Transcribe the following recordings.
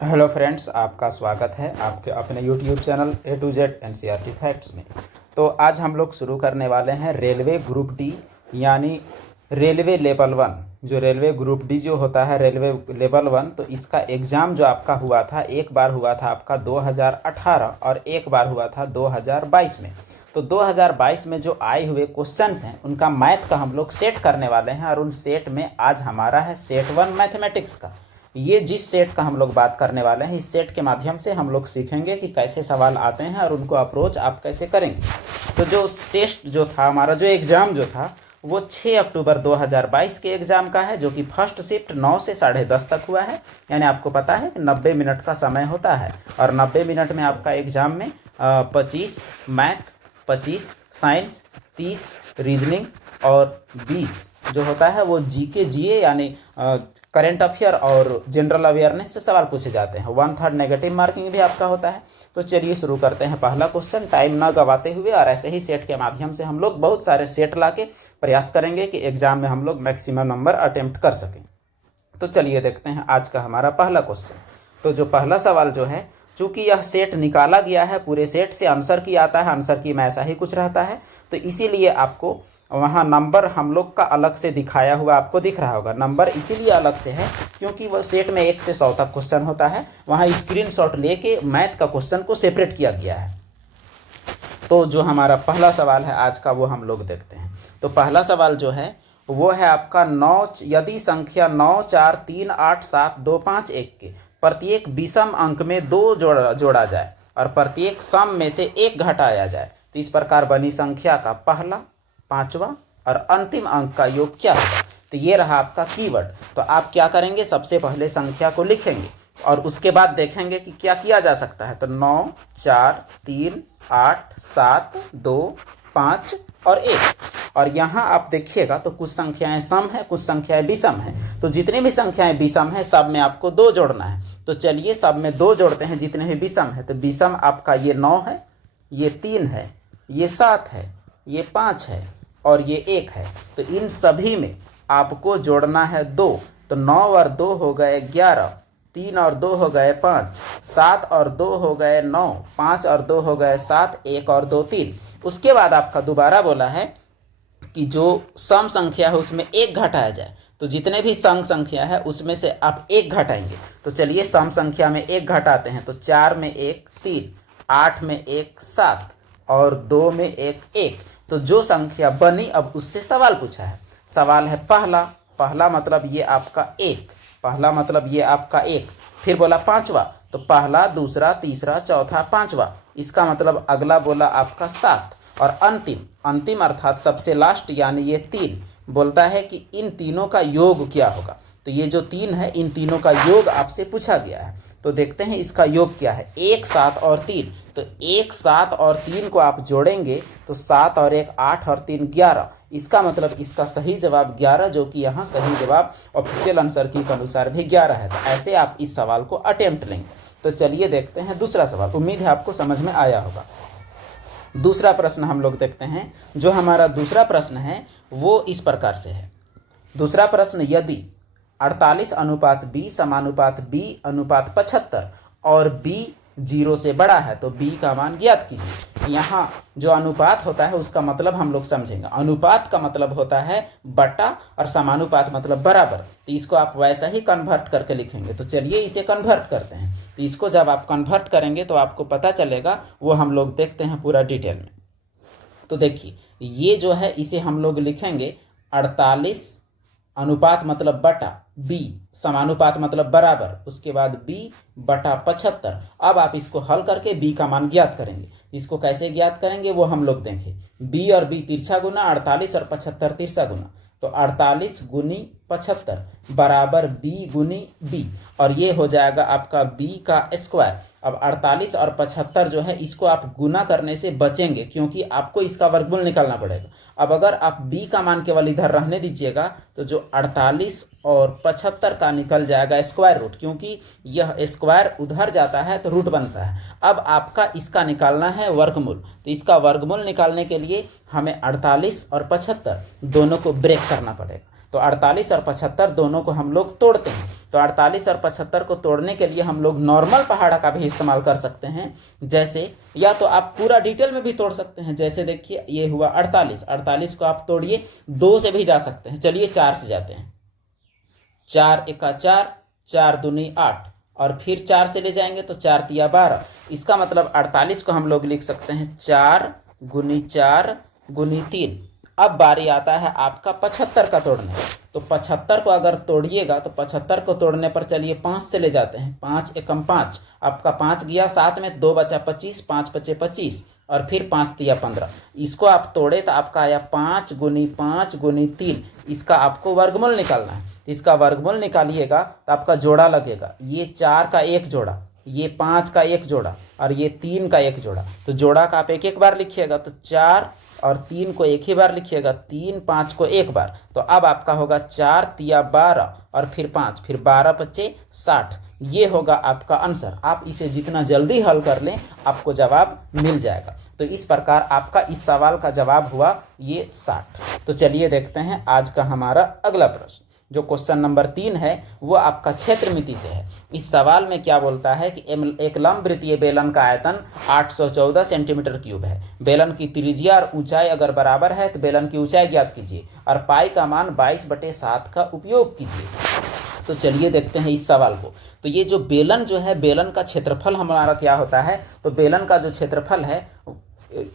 Hello friends, आपका स्वागत है आपके अपने YouTube channel A to Z NCERT facts में। तो आज हम लोग शुरू करने वाले हैं रेलवे ग्रुप डी यानी रेलवे लेवल वन। जो रेलवे ग्रुप डी जो होता है रेलवे लेवल वन, तो इसका एग्ज़ाम जो आपका हुआ था, एक बार हुआ था आपका 2018 और एक बार हुआ था 2022 में। तो 2022 में जो आए हुए क्वेश्चंस हैं उनका मैथ का हम लोग सेट करने वाले हैं, और उन सेट में आज हमारा है सेट वन मैथमेटिक्स का। ये जिस सेट का हम लोग बात करने वाले हैं, इस सेट के माध्यम से हम लोग सीखेंगे कि कैसे सवाल आते हैं और उनको अप्रोच आप कैसे करेंगे। तो जो टेस्ट जो था हमारा, जो एग्ज़ाम जो था, वो 6 अक्टूबर 2022 के एग्ज़ाम का है, जो कि फर्स्ट शिफ्ट 9 से 10:30 तक हुआ है। यानी आपको पता है कि 90 मिनट का समय होता है, और 90 मिनट में आपका एग्ज़ाम में 25 मैथ, 25 साइंस, 30 रीजनिंग और 20 जो होता है वो जीके जीए यानी करेंट अफेयर और जनरल अवेयरनेस से सवाल पूछे जाते हैं। 1/3 नेगेटिव मार्किंग भी आपका होता है। तो चलिए शुरू करते हैं पहला क्वेश्चन, टाइम ना गवाते हुए। और ऐसे ही सेट के माध्यम से हम लोग बहुत सारे सेट लाके प्रयास करेंगे कि एग्जाम में हम लोग मैक्सिमम नंबर अटेम्प्ट कर सकें। तो चलिए देखते हैं आज का हमारा पहला क्वेश्चन। तो जो पहला सवाल जो है, चूंकि यह सेट निकाला गया है, पूरे सेट से आंसर की आता है, आंसर की में ऐसा ही कुछ रहता है, तो इसीलिए आपको वहाँ नंबर हम लोग का अलग से दिखाया हुआ आपको दिख रहा होगा। नंबर इसीलिए अलग से है क्योंकि वह सेट में 1 से 100 तक क्वेश्चन होता है, वहाँ स्क्रीनशॉट लेके मैथ का क्वेश्चन को सेपरेट किया गया है। तो जो हमारा पहला सवाल है आज का, वो हम लोग देखते हैं। तो पहला सवाल जो है वो है आपका 9, यदि संख्या 9, 4, 3, 8, 7, 2, 5, 1 के प्रत्येक विषम अंक में 2 जोड़ा जाए और प्रत्येक सम में से 1 घटाया जाए, तो इस प्रकार बनी संख्या का पहला, पांचवा और अंतिम अंक का योग क्या होगा। तो ये रहा आपका कीवर्ड। तो आप क्या करेंगे, सबसे पहले संख्या को लिखेंगे और उसके बाद देखेंगे कि क्या किया जा सकता है। तो 9, 4, 3, 8, 7, 2, 5 और 1। और यहाँ आप देखिएगा तो कुछ संख्याएं सम है, कुछ संख्याएं विषम है। तो जितनी भी संख्याएं विषम है सब में आपको 2 जोड़ना है। तो चलिए सब में 2 जोड़ते हैं जितने भी विषम है। तो विषम आपका ये 9 है, ये 3 है, ये 7 है, ये 5 है और ये 1 है। तो इन सभी में आपको जोड़ना है 2। तो 9 और 2 हो गए 11, 3 और 2 हो गए 5, 7 और 2 हो गए 9, 5 और 2 हो गए 7, 1 और 2 3। उसके बाद आपका दोबारा बोला है कि जो सम संख्या है उसमें 1 घटाया जाए। तो जितने भी सम संख्या है उसमें से आप 1 घटाएंगे। तो चलिए सम संख्या में 1 घटाते हैं। तो 4 में 1 3, 8 में 1 7 और 2 में 1 1। तो जो संख्या बनी, अब उससे सवाल पूछा है। सवाल है पहला, पहला मतलब ये आपका 1, पहला मतलब ये आपका 1। फिर बोला पांचवा, तो पहला, दूसरा, तीसरा, चौथा, पांचवा। इसका मतलब अगला बोला आपका 7। और अंतिम, अंतिम अर्थात सबसे लास्ट यानी ये 3 बोलता है कि इन तीनों का योग क्या होगा। तो ये जो 3 है, इन तीनों का योग आपसे पूछा गया है। तो देखते हैं इसका योग क्या है। 1, 7 और 3। तो 1, 7 और 3 को आप जोड़ेंगे तो 7 और 1 8 और 3 11। इसका मतलब इसका सही जवाब 11, जो कि यहाँ सही जवाब ऑफिशियल आंसर की के अनुसार भी 11 है। तो ऐसे आप इस सवाल को अटेम्प्ट लेंगे। तो चलिए देखते हैं दूसरा सवाल। उम्मीद है आपको समझ में आया होगा। दूसरा प्रश्न हम लोग देखते हैं। जो हमारा दूसरा प्रश्न है वो इस प्रकार से है। दूसरा प्रश्न, यदि 48:b समानुपात b अनुपात 75 और b 0 से बड़ा है तो b का मान ज्ञात कीजिए। यहाँ जो अनुपात होता है उसका मतलब हम लोग समझेंगे। अनुपात का मतलब होता है बटा और समानुपात मतलब बराबर। तो इसको आप वैसा ही कन्वर्ट करके लिखेंगे। तो चलिए इसे कन्वर्ट करते हैं। तो इसको जब आप कन्वर्ट करेंगे तो आपको पता चलेगा, वो हम लोग देखते हैं पूरा डिटेल में। तो देखिए ये जो है इसे हम लोग लिखेंगे 48 अनुपात मतलब बटा, b समानुपात मतलब बराबर, उसके बाद b बटा 75। अब आप इसको हल करके b का मान ज्ञात करेंगे। इसको कैसे ज्ञात करेंगे वो हम लोग देखें। b और b तिरछा गुना, 48 और 75 तिरछा गुना। तो 48 गुनी 75 बराबर b गुनी b, और ये हो जाएगा आपका b का स्क्वायर। अब 48 और 75 जो है इसको आप गुना करने से बचेंगे क्योंकि आपको इसका वर्गमूल निकालना पड़ेगा। अब अगर आप b का मान केवल इधर रहने दीजिएगा तो जो 48 और 75 का निकल जाएगा स्क्वायर रूट, क्योंकि यह स्क्वायर उधर जाता है तो रूट बनता है। अब आपका इसका निकालना है वर्गमूल। तो इसका वर्गमूल निकालने के लिए हमें 48 और 75 दोनों को ब्रेक करना पड़ेगा। तो 48 और 75 दोनों को हम लोग तोड़ते हैं। तो 48 और 75 को तोड़ने के लिए हम लोग नॉर्मल पहाड़ा का भी इस्तेमाल कर सकते हैं, जैसे या तो आप पूरा डिटेल में भी तोड़ सकते हैं। जैसे देखिए ये हुआ 48, 48 को आप तोड़िए 2 से भी जा सकते हैं। चलिए 4 से जाते हैं, 4 एका 4, 4 दूनी 8, और फिर 4 से ले जाएंगे तो 4 तिया 12। इसका मतलब 48 को हम लोग लिख सकते हैं 4 गुनी 4 गुनी 3। अब बारी आता है आपका 75 का तोड़ने। तो 75 को अगर तोड़िएगा तो 75 को तोड़ने पर चलिए 5 से ले जाते हैं, 5 एकम 5, आपका 5 गया, 7 में 2 बचा 25, 5 पचे 25, और फिर 5 तिया 15। इसको आप तोड़े तो आपका आया 5 गुनी 3। इसका आपको वर्गमूल निकालना है। इसका वर्गमूल निकालिएगा तो आपका जोड़ा लगेगा, ये 4 का एक जोड़ा, ये 5 का एक जोड़ा, और ये 3 का एक जोड़ा। तो जोड़ा का आप एक एक बार लिखिएगा, तो 4 और 3 को एक ही बार लिखिएगा, 3 5 को एक बार। तो अब आपका होगा 4 तिया 12 और फिर 5, फिर 12 पच्चे 60। ये होगा आपका आंसर। आप इसे जितना जल्दी हल कर लें आपको जवाब मिल जाएगा। तो इस प्रकार आपका इस सवाल का जवाब हुआ ये 60। तो चलिए देखते हैं आज का हमारा अगला प्रश्न, जो क्वेश्चन नंबर 3 है वो आपका क्षेत्रमिति से है। इस सवाल में क्या बोलता है कि एक लंब वृत्तीय बेलन का आयतन 814 सेंटीमीटर क्यूब है। बेलन की त्रिज्या और ऊंचाई अगर बराबर है तो बेलन की ऊंचाई ज्ञात कीजिए और पाई का मान 22/7 का उपयोग कीजिए। तो चलिए देखते हैं इस सवाल को। तो ये जो बेलन है, बेलन का क्षेत्रफल हमारा क्या होता है, तो बेलन का जो क्षेत्रफल है,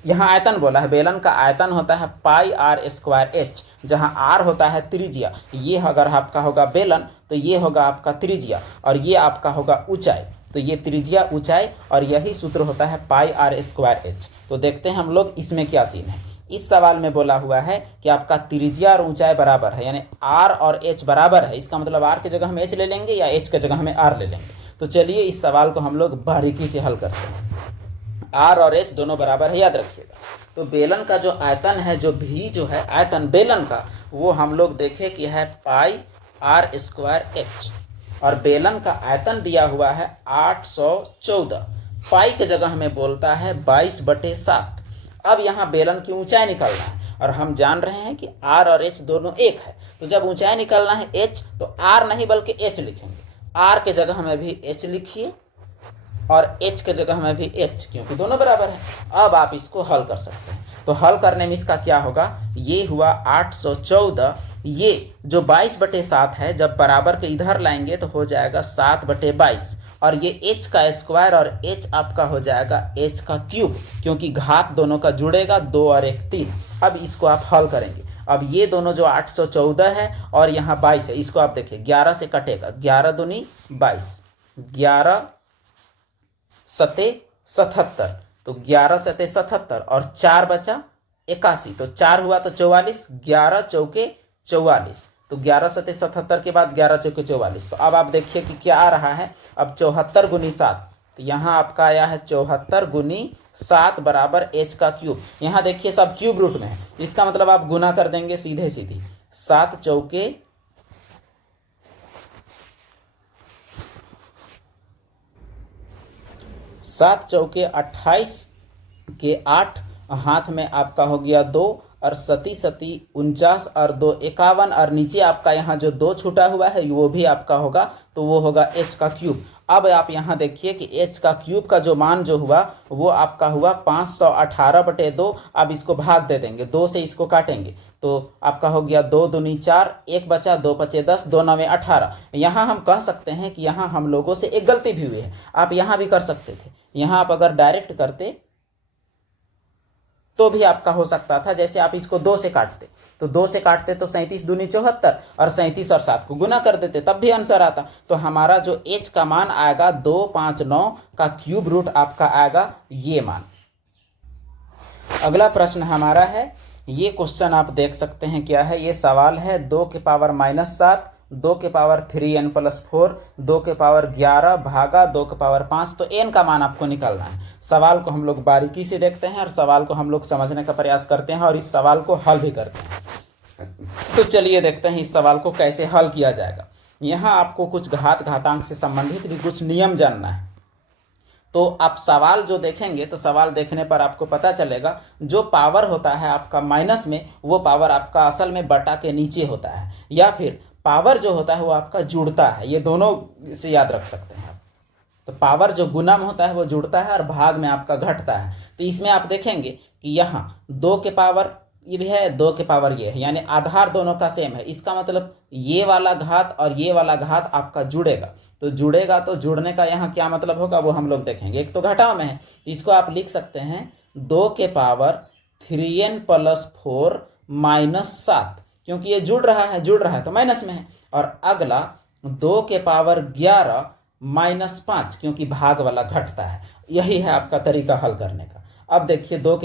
यहाँ आयतन बोला है, बेलन का आयतन होता है पाई आर स्क्वायर एच, जहाँ आर होता है त्रिज्या। ये अगर आपका होगा बेलन तो ये होगा आपका त्रिज्या, और ये आपका होगा ऊंचाई। तो ये त्रिज्या ऊंचाई, और यही सूत्र होता है पाई आर स्क्वायर एच। तो देखते हैं हम लोग इसमें क्या सीन है। इस सवाल में बोला हुआ है कि आपका त्रिज्या और ऊंचाई बराबर है, यानी आर और एच बराबर है। इसका मतलब आर की जगह हम एच ले लेंगे या एच की जगह हमें आर ले लेंगे। तो चलिए इस सवाल को हम लोग बारीकी से हल करते हैं। आर और एच दोनों बराबर है, याद रखिएगा। तो बेलन का जो आयतन है, जो भी जो है आयतन बेलन का, वो हम लोग देखें कि है पाई आर स्क्वायर एच, और बेलन का आयतन दिया हुआ है 814। पाई की जगह हमें बोलता है 22/7। अब यहाँ बेलन की ऊंचाई निकालना है, और हम जान रहे हैं कि आर और एच दोनों एक है। तो जब ऊंचाई निकालना है एच, तो आर नहीं बल्कि एच लिखेंगे। आर के जगह हमें भी एच लिखिए, और h के जगह में भी h, क्योंकि दोनों बराबर है। अब आप इसको हल कर सकते हैं। तो हल करने में इसका क्या होगा, ये हुआ 814, ये जो 22/7 है, जब बराबर के इधर लाएंगे तो हो जाएगा 7/22, और ये h का स्क्वायर, और h आपका हो जाएगा h का क्यूब, क्योंकि घात दोनों का जुड़ेगा, 2 और 1 3। अब इसको आप हल करेंगे। अब ये दोनों जो 814 है और यहाँ 22 है, इसको आप देखिए 11 से कटेगा, 11 दूनी 22, 11 सते 77, तो 11 सते 77, और 4 बचा 81, तो 4 हुआ तो 44, 11 चौके 44, तो 11 सते 77 के बाद 11 चौके 44। तो अब आप देखिए कि क्या आ रहा है, अब 74 गुनी 7, तो यहाँ आपका आया है 74 गुनी 7 बराबर h का क्यूब। यहाँ देखिए सब क्यूब रूट में है, इसका मतलब आप गुना कर देंगे सीधे सीधी, 7 चौके 28 के 8, हाथ में आपका हो गया 2, और 7 49, और 2 51, और नीचे आपका यहाँ जो 2 छूटा हुआ है वो भी आपका होगा, तो वो होगा h का क्यूब। अब आप यहाँ देखिए कि h का क्यूब का जो मान जो हुआ वो आपका हुआ 518/2। अब इसको भाग दे देंगे, 2 से इसको काटेंगे, तो आपका हो गया 2 दूनी 4, 1 बचा, 2 पचे 10, 2 9 18। यहाँ हम कह सकते हैं कि यहाँ हम लोगों से एक गलती भी हुई है। आप यहाँ भी कर सकते थे, यहाँ आप अगर डायरेक्ट करते तो भी आपका हो सकता था, जैसे आप इसको 2 से काटते, तो 2 से काटते तो 37 दूनी 74, और 37 और 7 को गुना कर देते, तब भी आंसर आता। तो हमारा जो h का मान आएगा 259 का क्यूब रूट आपका आएगा ये मान। अगला प्रश्न हमारा है, ये क्वेश्चन आप देख सकते हैं क्या है। ये सवाल है 2 के पावर -7, 2 के पावर 3n+4, 2 के पावर 11 भागा 2 के पावर 5। तो n का मान आपको निकालना है। सवाल को हम लोग बारीकी से देखते हैं और सवाल को हम लोग समझने का प्रयास करते हैं और इस सवाल को हल भी करते हैं। तो चलिए देखते हैं इस सवाल को कैसे हल किया जाएगा। यहाँ आपको कुछ घातांक से संबंधित भी कुछ नियम जानना है। तो आप सवाल जो देखेंगे तो सवाल देखने पर आपको पता चलेगा, जो पावर होता है आपका माइनस में, वो पावर आपका असल में बटा के नीचे होता है, या फिर पावर जो होता है वो आपका जुड़ता है, ये दोनों से याद रख सकते हैं आप। तो पावर जो गुना में होता है वो जुड़ता है और भाग में आपका घटता है। तो इसमें आप देखेंगे कि यहाँ 2 के पावर ये भी है, 2 के पावर ये है, यानी आधार दोनों का सेम है। इसका मतलब ये वाला घात और ये वाला घात आपका जुड़ेगा। तो जुड़ेगा तो जुड़ने का यहाँ क्या मतलब होगा वो हम लोग देखेंगे। एक तो घटाव में है, इसको आप लिख सकते हैं 2 के पावर 3n + 4 - 7, क्योंकि ये जुड़ रहा है तो माइनस में है। और अगला 2 के पावर 11 - 5, क्योंकि भाग वाला घटता है। यही है आपका तरीका हल करने का। अब देखिए 2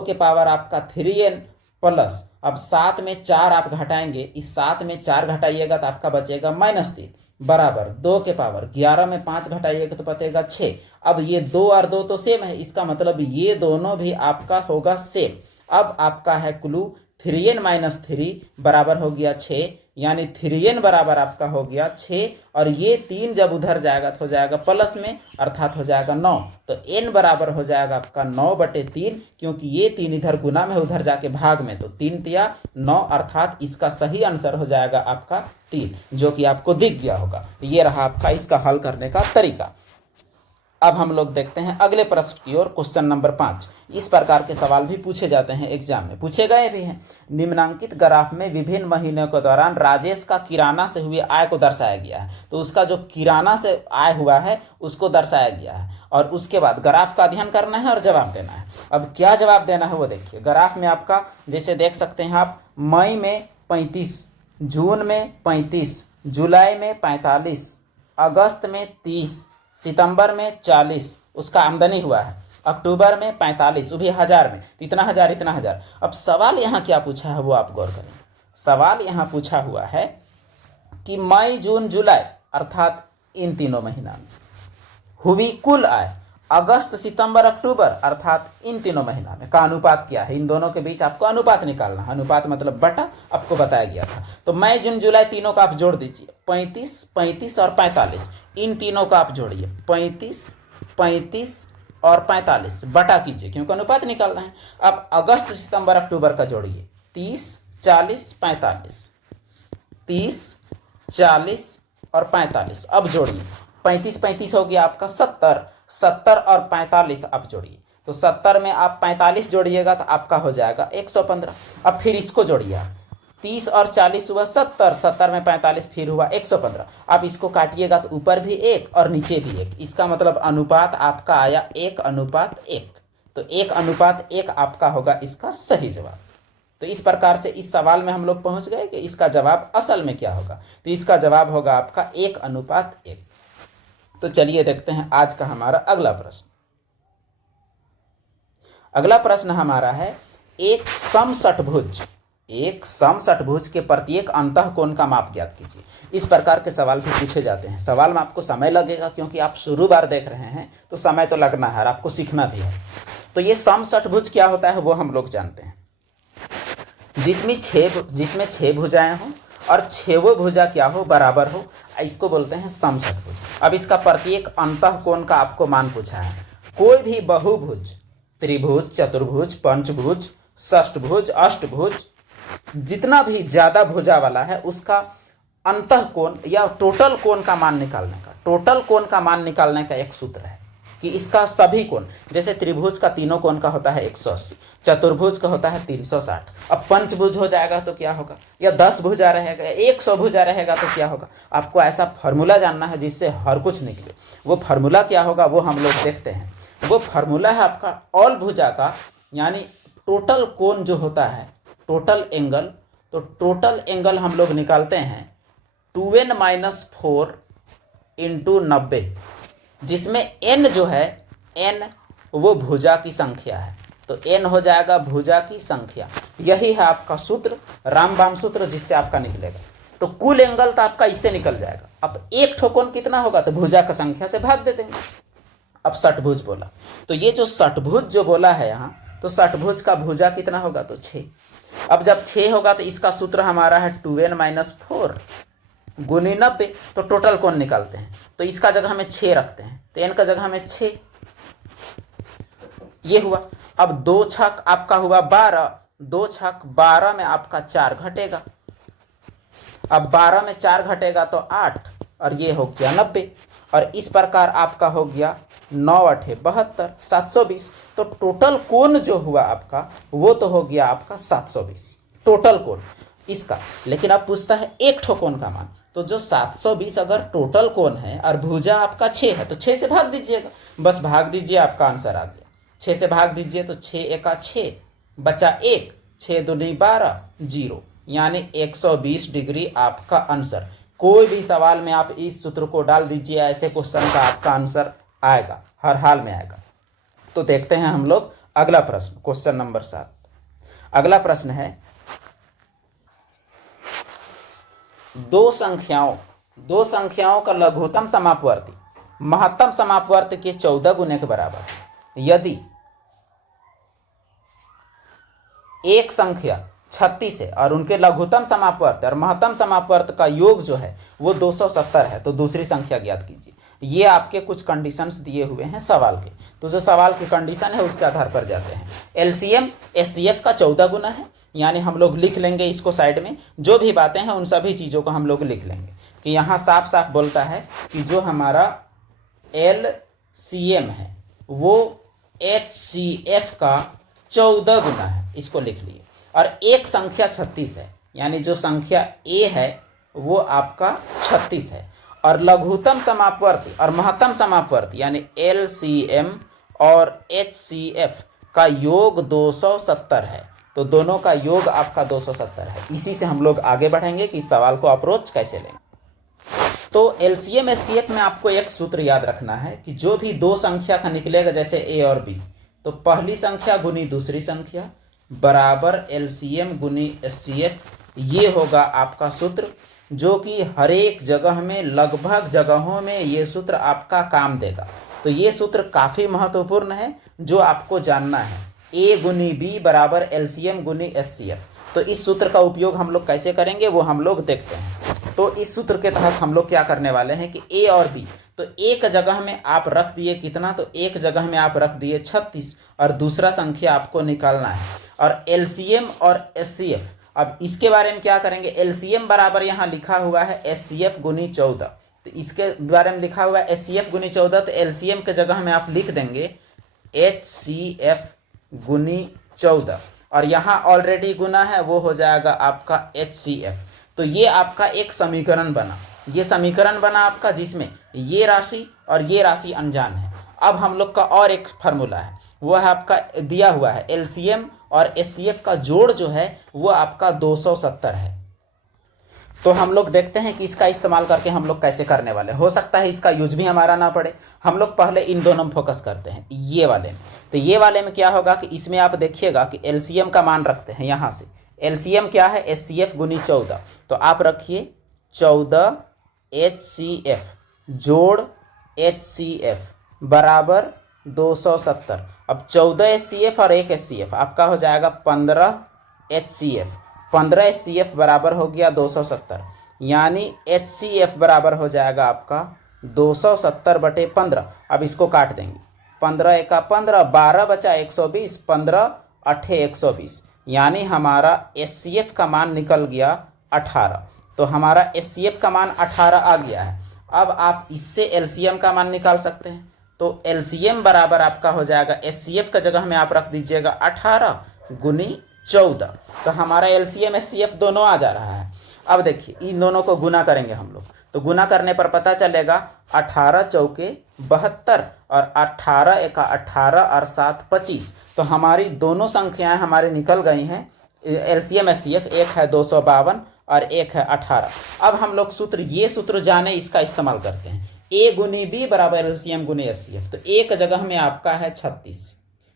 के पावर आपका 3n प्लस, अब 7 में 4 आप घटाएंगे, इस 7 में 4 घटाइएगा तो आपका बचेगा -3 बराबर 2 के पावर 11 में 5 घटाइएगा तो बचेगा 6। अब ये 2 और 2 तो सेम है, इसका मतलब ये दोनों भी आपका होगा सेम। अब आपका है क्लू 3n - 3 बराबर हो गया 6, यानी 3n बराबर आपका हो गया 6, और ये 3 जब उधर जाएगा तो हो जाएगा प्लस में, अर्थात हो जाएगा 9। तो n बराबर हो जाएगा आपका 9/3, क्योंकि ये 3 इधर गुना में उधर जाके भाग में, तो 3 तिया 9, अर्थात इसका सही आंसर हो जाएगा आपका 3, जो कि आपको दिख गया होगा। ये रहा आपका इसका हल करने का तरीका। अब हम लोग देखते हैं अगले प्रश्न की ओर, क्वेश्चन नंबर 5। इस प्रकार के सवाल भी पूछे जाते हैं एग्जाम में, पूछे गए भी हैं। निम्नांकित ग्राफ में विभिन्न महीनों के दौरान राजेश का किराना से हुए आय को दर्शाया गया है। तो उसका जो किराना से आय हुआ है उसको दर्शाया गया है, और उसके बाद ग्राफ का अध्ययन करना है और जवाब देना है। अब क्या जवाब देना है वो देखिए। ग्राफ में आपका जैसे देख सकते हैं आप, मई में 35, जून में 35, जुलाई में 45, अगस्त में 30, सितंबर में 40 उसका आमदनी हुआ है, अक्टूबर में 45, वो भी 1000 में, तो इतना हजार। अब सवाल यहाँ क्या पूछा है वो आप गौर करें। सवाल यहाँ पूछा हुआ है कि मई जून जुलाई अर्थात इन तीनों महीना में हुई कुल आय, अगस्त सितंबर अक्टूबर अर्थात इन तीनों महीना में का अनुपात क्या है। इन दोनों के बीच आपको अनुपात निकालना है। अनुपात मतलब बटा, आपको बताया गया था। तो मई जून जुलाई तीनों का आप जोड़ दीजिए, 35, 35 और 45, इन तीनों का आप जोड़िए, 35, 35 और 45 बटा कीजिए, क्योंकि अनुपात निकालना है। अब अगस्त सितंबर अक्टूबर का जोड़िए, 30, 40, 45, 30, 40 और 45, अब जोड़िए, 35 35 हो गया आपका 70, 70 और 45 आप जोड़िए, तो 70 में आप 45 जोड़िएगा तो आपका हो जाएगा 115। अब फिर इसको जोड़िए, 30 और 40 हुआ 70, 70 में 45 फिर हुआ 115। आप इसको काटिएगा तो ऊपर भी 1 और नीचे भी 1, इसका मतलब अनुपात आपका आया 1:1। तो 1:1 आपका होगा इसका सही जवाब। तो इस प्रकार से इस सवाल में हम लोग पहुंच गए कि इसका जवाब असल में क्या होगा। तो इसका जवाब होगा आपका 1:1। तो चलिए देखते हैं आज का हमारा अगला प्रश्न। अगला प्रश्न हमारा है, एक समषटभुज के प्रत्येक अंतःकोण का माप ज्ञात कीजिए। इस प्रकार के सवाल भी पूछे जाते हैं। सवाल में आपको समय लगेगा, क्योंकि आप शुरू बार देख रहे हैं तो समय तो लगना है और आपको सीखना भी है। तो ये समषटभुज क्या होता है वो हम लोग जानते हैं, जिसमें 6 भुजाएं हों और 6 भुजा क्या हो, बराबर हो, इसको बोलते हैं समषटभुज। अब इसका प्रत्येक अंतःकोण का आपको मान पूछा है। कोई भी बहुभुज, त्रिभुज, चतुर्भुज, पंचभुज, षष्ठभुज, अष्टभुज, जितना भी ज्यादा भुजा वाला है उसका अंतःकोण या टोटल कोण का मान निकालने का एक सूत्र है कि इसका सभी कोण, जैसे त्रिभुज का तीनों कोण का होता है 180, चतुर्भुज का होता है 360। अब पंचभुज हो जाएगा तो क्या होगा, या 10 भुजा रहेगा या 100 भुजा रहेगा तो क्या होगा। आपको ऐसा फार्मूला जानना है जिससे हर कुछ निकले। वो फार्मूला क्या होगा वो हम लोग देखते हैं। वो फार्मूला है आपका ऑल भुजा का, यानी टोटल कोण जो होता है, टोटल एंगल। तो टोटल एंगल हम लोग निकालते हैं 2n - 4 × 90, जिसमें n जो है, n वो भुजा की संख्या है। तो n हो जाएगा भुजा की संख्या। यही है आपका सूत्र, रामबाण सूत्र, जिससे आपका निकलेगा। तो कुल एंगल तो आपका इससे निकल जाएगा। अब एक ठोकोण कितना होगा, तो भुजा का संख्या से भाग दे देंगे। अब षटभुज बोला, तो ये जो षटभुज जो बोला है यहाँ, तो षटभुज का भुजा कितना होगा, तो 6। अब जब 6 होगा तो इसका सूत्र हमारा है 2n - 4 गुनी 90। तो टोटल कोण निकालते हैं, तो इसका जगह हमें 6 रखते हैं, तो n का जगह हमें 6 ये हुआ। अब 2 छक आपका हुआ 12, 2 छक 12 में आपका 4 घटेगा। अब 12 में 4 घटेगा तो 8 और ये हो गया 90। और इस प्रकार आपका हो गया 9 8 72 720। तो टोटल कोण जो हुआ आपका वो तो हो गया आपका 720 टोटल कोण इसका। लेकिन अब पूछता है एक ठो कोण का मान। तो जो 720 अगर टोटल कोण है और भुजा आपका 6 है तो 6 से भाग दीजिएगा, बस भाग दीजिए, आपका आंसर आ गया। 6 से भाग दीजिए तो 6 एका 6 बचा 1, 6 दूनी 12 0, यानी 120 डिग्री आपका आंसर। कोई भी सवाल में आप इस सूत्र को डाल दीजिए, ऐसे क्वेश्चन का आपका आंसर आएगा, हर हाल में आएगा। तो देखते हैं हम लोग अगला प्रश्न, क्वेश्चन नंबर 7। अगला प्रश्न है दो संख्याओं का लघुत्तम समापवर्ती महत्तम समापवर्त के 14 गुने के बराबर है। यदि एक संख्या 36 है और उनके लघुत्तम समापवर्त और महत्तम समापवर्त का योग जो है वो 270 है, तो दूसरी संख्या ज्ञात कीजिए। ये आपके कुछ कंडीशंस दिए हुए हैं सवाल के, तो जो सवाल की कंडीशन है उसके आधार पर जाते हैं। एलसीएम एचसीएफ का 14 गुना है, यानी हम लोग लिख लेंगे इसको साइड में, जो भी बातें हैं उन सभी चीज़ों को हम लोग लिख लेंगे कि यहाँ साफ साफ बोलता है कि जो हमारा एलसीएम है वो एचसीएफ का 14 गुना है, इसको लिख लिए। और एक संख्या 36 है, यानी जो संख्या ए है वो आपका 36 है। और लघुत्तम समापवर्ती और महत्तम समापवर्ती यानी एलसीएम और एचसीएफ का योग 270 है, तो दोनों का योग आपका 270 है। इसी से हम लोग आगे बढ़ेंगे कि इस सवाल को अप्रोच कैसे लेंगे। तो एलसीएम एचसीएफ में आपको एक सूत्र याद रखना है कि जो भी दो संख्या का निकलेगा, जैसे ए और बी, तो पहली संख्या गुनी दूसरी संख्या बराबर एलसीएम गुनी एचसीएफ, ये होगा आपका सूत्र, जो कि हर एक जगह में लगभग जगहों में ये सूत्र आपका काम देगा। तो ये सूत्र काफ़ी महत्वपूर्ण है जो आपको जानना है। ए गुनी बी बराबर एलसीएम गुनी एचसीएफ। तो इस सूत्र का उपयोग हम लोग कैसे करेंगे वो हम लोग देखते हैं। तो इस सूत्र के तहत हम लोग क्या करने वाले हैं कि ए और बी, तो एक जगह में आप रख दिए कितना, तो एक जगह में आप रख दिए 36 और दूसरा संख्या आपको निकालना है। और एलसीएम और एचसीएफ, अब इसके बारे में क्या करेंगे, एलसीएम बराबर यहाँ लिखा हुआ है एचसीएफ गुनी 14, तो इसके बारे में लिखा हुआ है एचसीएफ गुनी 14, तो एलसीएम के जगह में आप लिख देंगे एचसीएफ गुनी 14 और यहाँ ऑलरेडी गुना है वो हो जाएगा आपका एचसीएफ। तो ये आपका एक समीकरण बना, ये समीकरण बना आपका जिसमें ये राशि और ये राशि अनजान है। अब हम लोग का और एक फार्मूला है, वो है आपका दिया हुआ है एलसीएम और एचसीएफ का जोड़ जो है वो आपका 270 है। तो हम लोग देखते हैं कि इसका इस्तेमाल करके हम लोग कैसे करने वाले। हो सकता है इसका यूज भी हमारा ना पड़े, हम लोग पहले इन दोनों में फोकस करते हैं, ये वाले में। तो ये वाले में क्या होगा कि इसमें आप देखिएगा कि एलसीएम का मान रखते हैं, यहाँ से एलसीएम क्या है एचसीएफ गुनी 14, तो आप रखिए 14 एचसीएफ जोड़ एचसीएफ बराबर 270। अब 14 एचसीएफ और 1 एचसीएफ आपका हो जाएगा 15 एचसीएफ। 15 एचसीएफ बराबर हो गया 270, यानी एचसीएफ बराबर हो जाएगा आपका 270/15। अब इसको काट देंगे, 15 एका 15, 12 बचा 120, 15 8 120, यानी हमारा एचसीएफ का मान निकल गया 18। तो हमारा एचसीएफ का मान 18 आ गया है। अब आप इससे एलसीएम का मान निकाल सकते हैं, तो एलसीएम बराबर आपका हो जाएगा एचसीएफ का जगह में आप रख दीजिएगा 18 गुनी 14, तो हमारा एलसीएम एचसीएफ दोनों आ जा रहा है। अब देखिए इन दोनों को गुना करेंगे हम लोग, तो गुना करने पर पता चलेगा 18 चौके 72 और 18 एका 18 और 7 25, तो हमारी दोनों संख्याएं हमारी निकल गई हैं एलसीएम एचसीएफ, एक है 252 और एक है 18। अब हम लोग सूत्र, ये सूत्र जाने इसका इस्तेमाल करते हैं, ए गुनी बी बराबर एलसीएम गुनी एचसीएफ। तो ए का जगह में आपका है 36,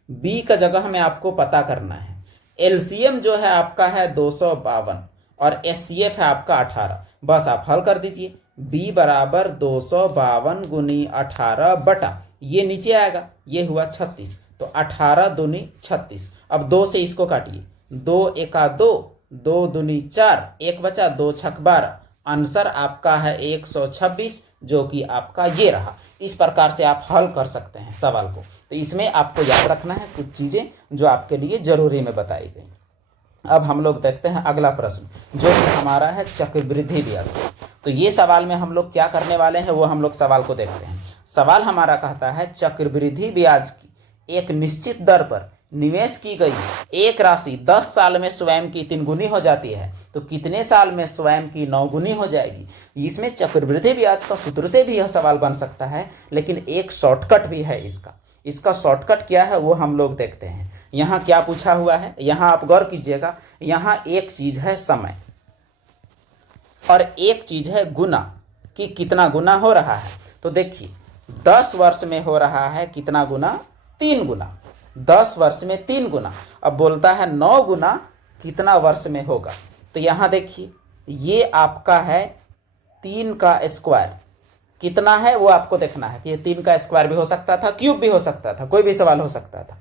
बी का जगह में आपको पता करना है, एलसीएम जो है आपका है 252 और एचसीएफ है आपका 18। बस आप हल कर दीजिए, बी बराबर 252 गुनी 18 बटा ये नीचे आएगा, ये हुआ 36, तो 18 दूनी 36। अब 2 से इसको काटिए, 2 एका 2, 2 दूनी 4, 1 बचा, 2 छक 12, आंसर आपका है 126, जो कि आपका ये रहा। इस प्रकार से आप हल कर सकते हैं सवाल को। तो इसमें आपको याद रखना है कुछ चीज़ें जो आपके लिए ज़रूरी में बताई गई। अब हम लोग देखते हैं अगला प्रश्न जो कि हमारा है चक्रवृद्धि ब्याज। तो ये सवाल में हम लोग क्या करने वाले हैं वो हम लोग सवाल को देखते हैं। सवाल हमारा कहता है चक्रवृद्धि ब्याज की एक निश्चित दर पर निवेश की गई एक राशि 10 साल में स्वयं की 3 गुनी हो जाती है तो कितने साल में स्वयं की 9 गुनी हो जाएगी। इसमें चक्रवृद्धि ब्याज का सूत्र से भी यह सवाल बन सकता है, लेकिन एक शॉर्टकट भी है इसका शॉर्टकट क्या है वो हम लोग देखते हैं। यहाँ क्या पूछा हुआ है, यहाँ आप गौर कीजिएगा, यहाँ एक चीज है समय और एक चीज है गुना, कि कितना गुना हो रहा है। तो देखिए 10 वर्ष में हो रहा है कितना गुना, 3 गुना। 10 वर्ष में 3 गुना। अब बोलता है 9 गुना कितना वर्ष में होगा। तो यहाँ देखिए ये आपका है 3 का स्क्वायर कितना है वो आपको देखना है कि ये 3 का स्क्वायर भी हो सकता था, क्यूब भी हो सकता था, कोई भी सवाल हो सकता था।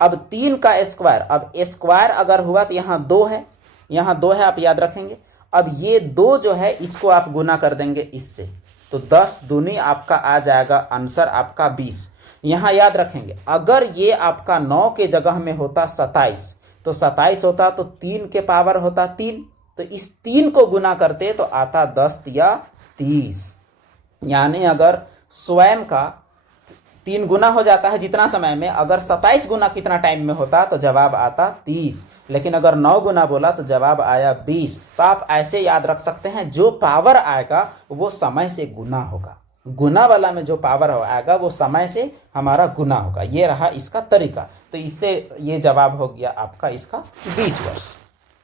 अब 3 का स्क्वायर, अब स्क्वायर अगर हुआ तो यहाँ 2 है, यहाँ 2 है, आप याद रखेंगे। अब ये 2 जो है इसको आप गुना कर देंगे इससे, तो 10 दूनी आपका आ जाएगा आंसर आपका 20। यहाँ याद रखेंगे अगर ये आपका 9 के जगह में होता 27 तो 27 होता तो 3 के पावर होता 3, तो इस 3 को गुना करते तो आता 10 या 30। यानी अगर स्वयं का 3 गुना हो जाता है जितना समय में, अगर 27 गुना कितना टाइम में होता तो जवाब आता 30, लेकिन अगर 9 गुना बोला तो जवाब आया 20। तो आप ऐसे याद रख सकते हैं जो पावर आएगा वो समय से गुना होगा, गुना वाला में जो पावर आएगा वो समय से हमारा गुना होगा। ये रहा इसका तरीका। तो इससे ये जवाब हो गया आपका इसका 20 वर्ष।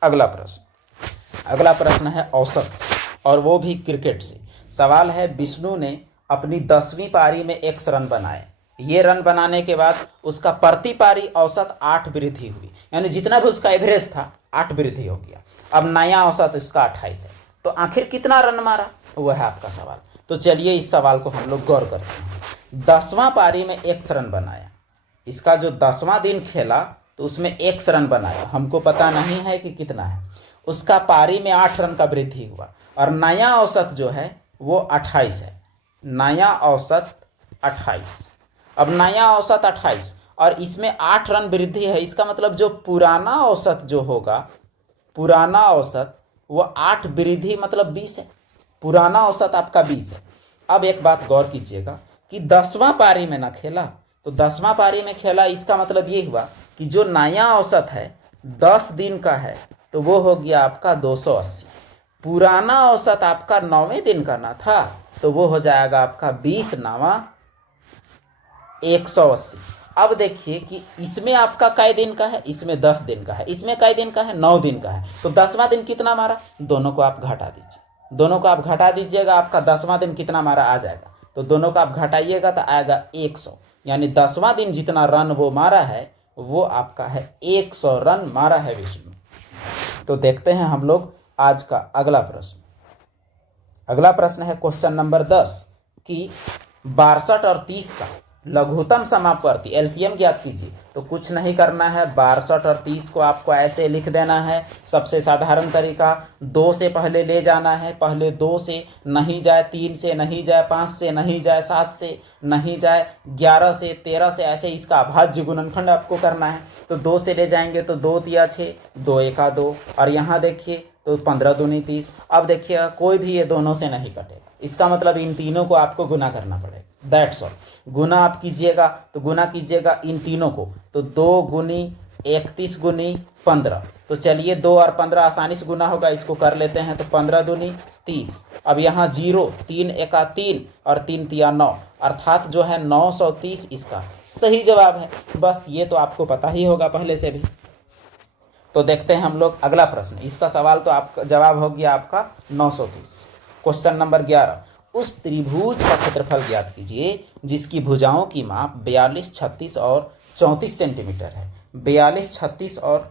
अगला प्रश्न है औसत से, और वो भी क्रिकेट से। सवाल है विष्णु ने अपनी 10वीं पारी में x रन बनाए। ये रन बनाने के बाद उसका प्रति पारी औसत 8 वृद्धि हुई, यानी जितना भी उसका एवरेज था 8 वृद्धि हो गया। अब नया औसत उसका 28 है, तो आखिर कितना रन मारा वो है आपका सवाल। तो चलिए इस सवाल को हम लोग गौर करते हैं। 10वां पारी में x रन बनाया, इसका जो 10वां दिन खेला तो उसमें x रन बनाया, हमको पता नहीं है कि कितना है। उसका पारी में 8 रन का वृद्धि हुआ और नया औसत जो है वो 28 है, नया औसत 28। अब नया औसत 28 और इसमें 8 रन वृद्धि है, इसका मतलब जो पुराना औसत जो होगा, पुराना औसत वो 8 वृद्धि मतलब 20 है, पुराना औसत आपका 20 है। अब एक बात गौर कीजिएगा कि 10वां पारी में ना खेला, तो 10वां पारी में खेला, इसका मतलब ये हुआ कि जो नया औसत है 10 दिन का है तो वो हो गया आपका 280। पुराना औसत आपका 9वें दिन का ना था तो वो हो जाएगा आपका 20 9 180। अब देखिए कि इसमें आपका कै दिन का है, इसमें 10 दिन का है, इसमें कै दिन का है 9 दिन का है। तो 10वां दिन कितना मारा, दोनों को आप घटा दीजिए, दोनों को आप घटा दीजिएगा, आपका 10वां दिन कितना मारा आ जाएगा। तो दोनों को आप घटाइएगा तो आएगा 100, यानी 10वां दिन जितना रन वो मारा है वो आपका है 100 रन मारा है विष्णु। तो देखते हैं हम लोग आज का अगला प्रश्न। अगला प्रश्न है क्वेश्चन नंबर 10 कि 62 और 30 का लघुत्तम समापवर्ती एलसीएम ज्ञात कीजिए। तो कुछ नहीं करना है, 62 और 30 को आपको ऐसे लिख देना है। सबसे साधारण तरीका 2 से पहले ले जाना है, पहले 2 से नहीं जाए, 3 से नहीं जाए, 5 से नहीं जाए, 7 से नहीं जाए, 11 से, 13 से, ऐसे इसका अभाज्य गुणनखंड आपको करना है। तो 2 से ले जाएंगे तो 2 तिया 6, 2 एका 2, और यहाँ देखिए तो 15 दूनी 30। अब देखिए कोई भी ये दोनों से नहीं कटेगा, इसका मतलब इन तीनों को आपको गुना करना पड़ेगा, दैट्स ऑल। गुना आप कीजिएगा तो गुना कीजिएगा इन तीनों को, तो 2 गुनी 31 गुनी 15। तो चलिए 2 और 15 आसानी से गुना होगा, इसको कर लेते हैं। तो 15 दूनी 30। अब यहाँ 0, 3 एका 3 और 3 तिया 9, अर्थात जो है 930 इसका सही जवाब है। बस ये तो आपको पता ही होगा पहले से भी। तो देखते हैं हम लोग अगला प्रश्न। इसका सवाल तो आपका जवाब हो गया आपका 930। क्वेश्चन नंबर 11, उस त्रिभुज का क्षेत्रफल ज्ञात कीजिए जिसकी भुजाओं की माप 42, 36 और 34 सेंटीमीटर है। 42, 36 और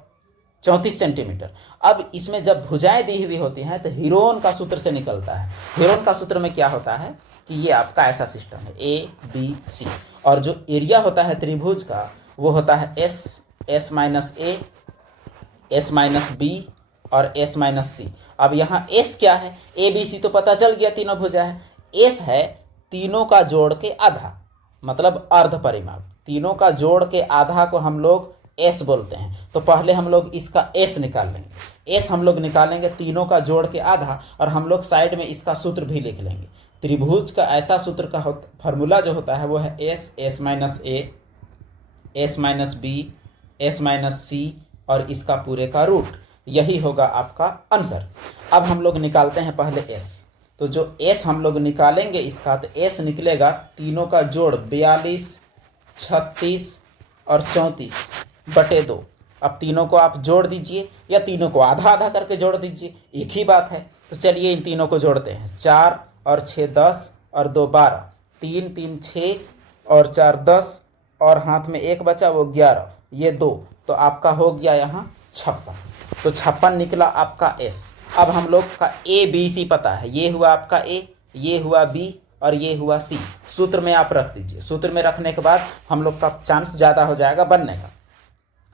34 सेंटीमीटर। अब इसमें जब भुजाएं दी हुई होती हैं तो हीरोन का सूत्र से निकलता है। हीरोन का सूत्र में क्या होता है कि ये आपका ऐसा सिस्टम है ABC, और जो एरिया होता है त्रिभुज का वो होता है S minus A, S minus B और S माइनस C। अब यहाँ S क्या है, ABC तो पता चल गया, तीनों भुजा है। S है तीनों का जोड़ के आधा, मतलब अर्ध परिमाप। तीनों का जोड़ के आधा को हम लोग एस बोलते हैं। तो पहले हम लोग इसका एस निकाल लेंगे। एस हम लोग निकालेंगे तीनों का जोड़ के आधा, और हम लोग साइड में इसका सूत्र भी लिख लेंगे। त्रिभुज का ऐसा सूत्र का फॉर्मूला जो होता है वो है S, S minus A, S minus B, S minus C और इसका पूरे का रूट। यही होगा आपका आंसर। अब हम लोग निकालते हैं पहले एस। तो जो एस हम लोग निकालेंगे इसका, तो एस निकलेगा तीनों का जोड़ 42, 36 और 34/2। अब तीनों को आप जोड़ दीजिए या तीनों को आधा आधा करके जोड़ दीजिए, एक ही बात है। तो चलिए इन तीनों को जोड़ते हैं। 4 और 6 10 और 2 12, 3 3 6 और 4 10 और हाथ में एक बचा वो 11, ये 2, तो आपका हो गया यहाँ 56। तो 56 निकला आपका एस। अब हम लोग का ए बी सी पता है, ये हुआ आपका ए, ये हुआ बी और ये हुआ सी। सूत्र में आप रख दीजिए। सूत्र में रखने के बाद हम लोग का चांस ज़्यादा हो जाएगा बनने का।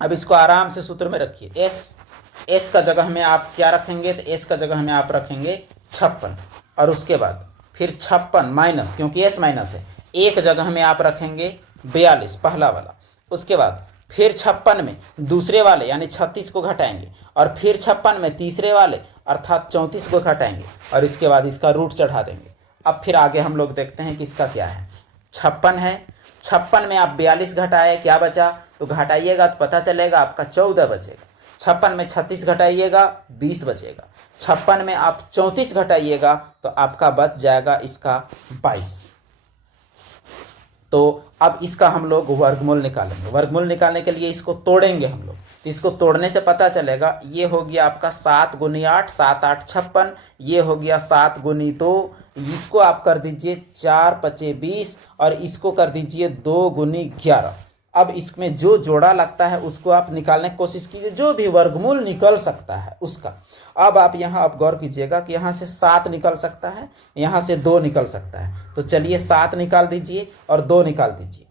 अब इसको आराम से सूत्र में रखिए। एस का जगह में आप क्या रखेंगे, तो एस का जगह में आप रखेंगे 56, और उसके बाद फिर 56 माइनस, क्योंकि एस माइनस है, एक जगह में आप रखेंगे 42 पहला वाला। उसके बाद फिर 56 में दूसरे वाले यानी 36 को घटाएंगे, और फिर 56 में तीसरे वाले अर्थात 34 को घटाएंगे, और इसके बाद इसका रूट चढ़ा देंगे। अब फिर आगे हम लोग देखते हैं कि इसका क्या है। 56 है, 56 में आप 42 घटाए, क्या बचा, तो घटाइएगा तो पता चलेगा आपका 14 बचेगा। 56 में 36 घटाइएगा 20 बचेगा। 56 में आप 34 घटाइएगा तो आपका बच जाएगा इसका 22। तो अब इसका हम लोग वर्गमूल निकालेंगे। वर्गमूल निकालने के लिए इसको तोड़ेंगे हम लोग। तो इसको तोड़ने से पता चलेगा, ये हो गया आपका 7 गुनी 8, 7 8 56, ये हो गया 7 गुनी 2, इसको आप कर दीजिए 4 5 20 और इसको कर दीजिए 2 गुनी 11। अब इसमें जो जोड़ा लगता है उसको आप निकालने की कोशिश कीजिए, जो भी वर्गमूल निकल सकता है उसका। अब आप यहाँ आप गौर कीजिएगा कि यहाँ से 7 निकल सकता है, यहाँ से 2 निकल सकता है। तो चलिए 7 निकाल दीजिए और 2 निकाल दीजिए।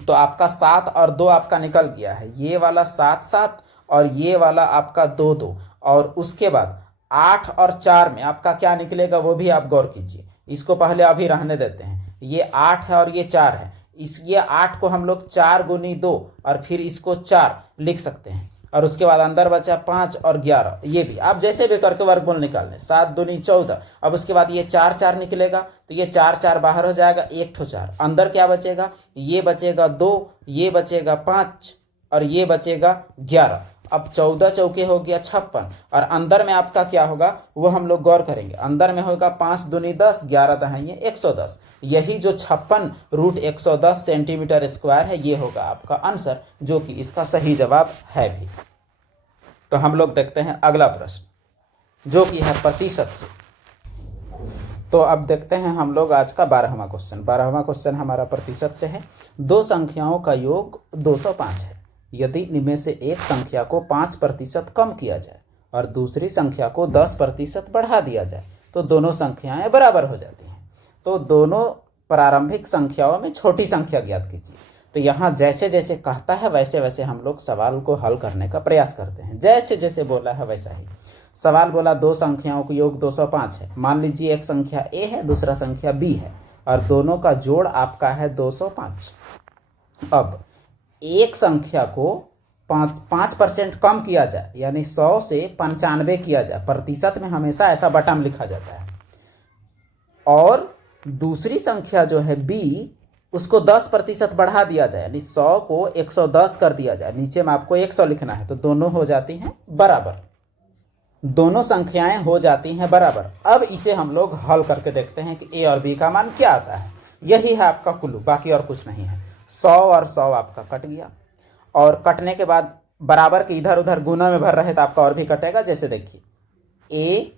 तो आपका 7 और 2 आपका निकल गया है, ये वाला 7 7 और ये वाला आपका 2 2। और उसके बाद 8 और 4 में आपका क्या निकलेगा वो भी आप गौर कीजिए। इसको पहले अभी रहने देते हैं। ये 8 है और ये 4 है, ये 8 को हम लोग 4 गुनी 2 और फिर इसको 4 लिख सकते हैं। और उसके बाद अंदर बचा 5 और 11, ये भी आप जैसे भी करके वर्गमूल निकाल लें। 7 दूनी 14। अब उसके बाद ये 4 4 निकलेगा, तो ये 4 4 बाहर हो जाएगा, 1 ठो 4 अंदर क्या बचेगा, ये बचेगा 2, ये बचेगा 5 और ये बचेगा 11। अब 14 चौके हो गया 56, और अंदर में आपका क्या होगा वो हम लोग गौर करेंगे। अंदर में होगा 5 दूनी 10, 11 दहाइए 110। यही जो 56 रूट 110 सेंटीमीटर स्क्वायर है, ये होगा आपका आंसर, जो कि इसका सही जवाब है भी। तो हम लोग देखते हैं अगला प्रश्न, जो कि है प्रतिशत से। तो अब देखते हैं हम लोग आज का 12वां क्वेश्चन। 12वां क्वेश्चन हमारा प्रतिशत से है। दो संख्याओं का योग 205 है। यदि इनमें से एक संख्या को 5% कम किया जाए और दूसरी संख्या को 10% बढ़ा दिया जाए तो दोनों संख्याएं बराबर हो जाती हैं। तो दोनों प्रारंभिक संख्याओं में छोटी संख्या ज्ञात कीजिए। तो यहाँ जैसे जैसे कहता है वैसे वैसे हम लोग सवाल को हल करने का प्रयास करते हैं। जैसे जैसे बोला है वैसा ही सवाल बोला। दो संख्याओं का योग 205 है। मान लीजिए एक संख्या ए है, दूसरा संख्या बी है, और दोनों का जोड़ आपका है 205। अब एक संख्या को 5% कम किया जाए, यानी 100 से 95 किया जाए। प्रतिशत में हमेशा ऐसा बटन लिखा जाता है। और दूसरी संख्या जो है बी, उसको 10% बढ़ा दिया जाए, यानी 100 को 110 कर दिया जाए। नीचे में आपको 100 लिखना है। तो दोनों हो जाती हैं बराबर, दोनों संख्याएं हो जाती हैं बराबर। अब इसे हम लोग हल करके देखते हैं कि ए और बी का मान क्या आता है। यही है आपका कुल्लू, बाकी और कुछ नहीं है। 100 और 100 आपका कट गया, और कटने के बाद बराबर के इधर उधर गुना में भर रहे तो आपका और भी कटेगा। जैसे देखिए ए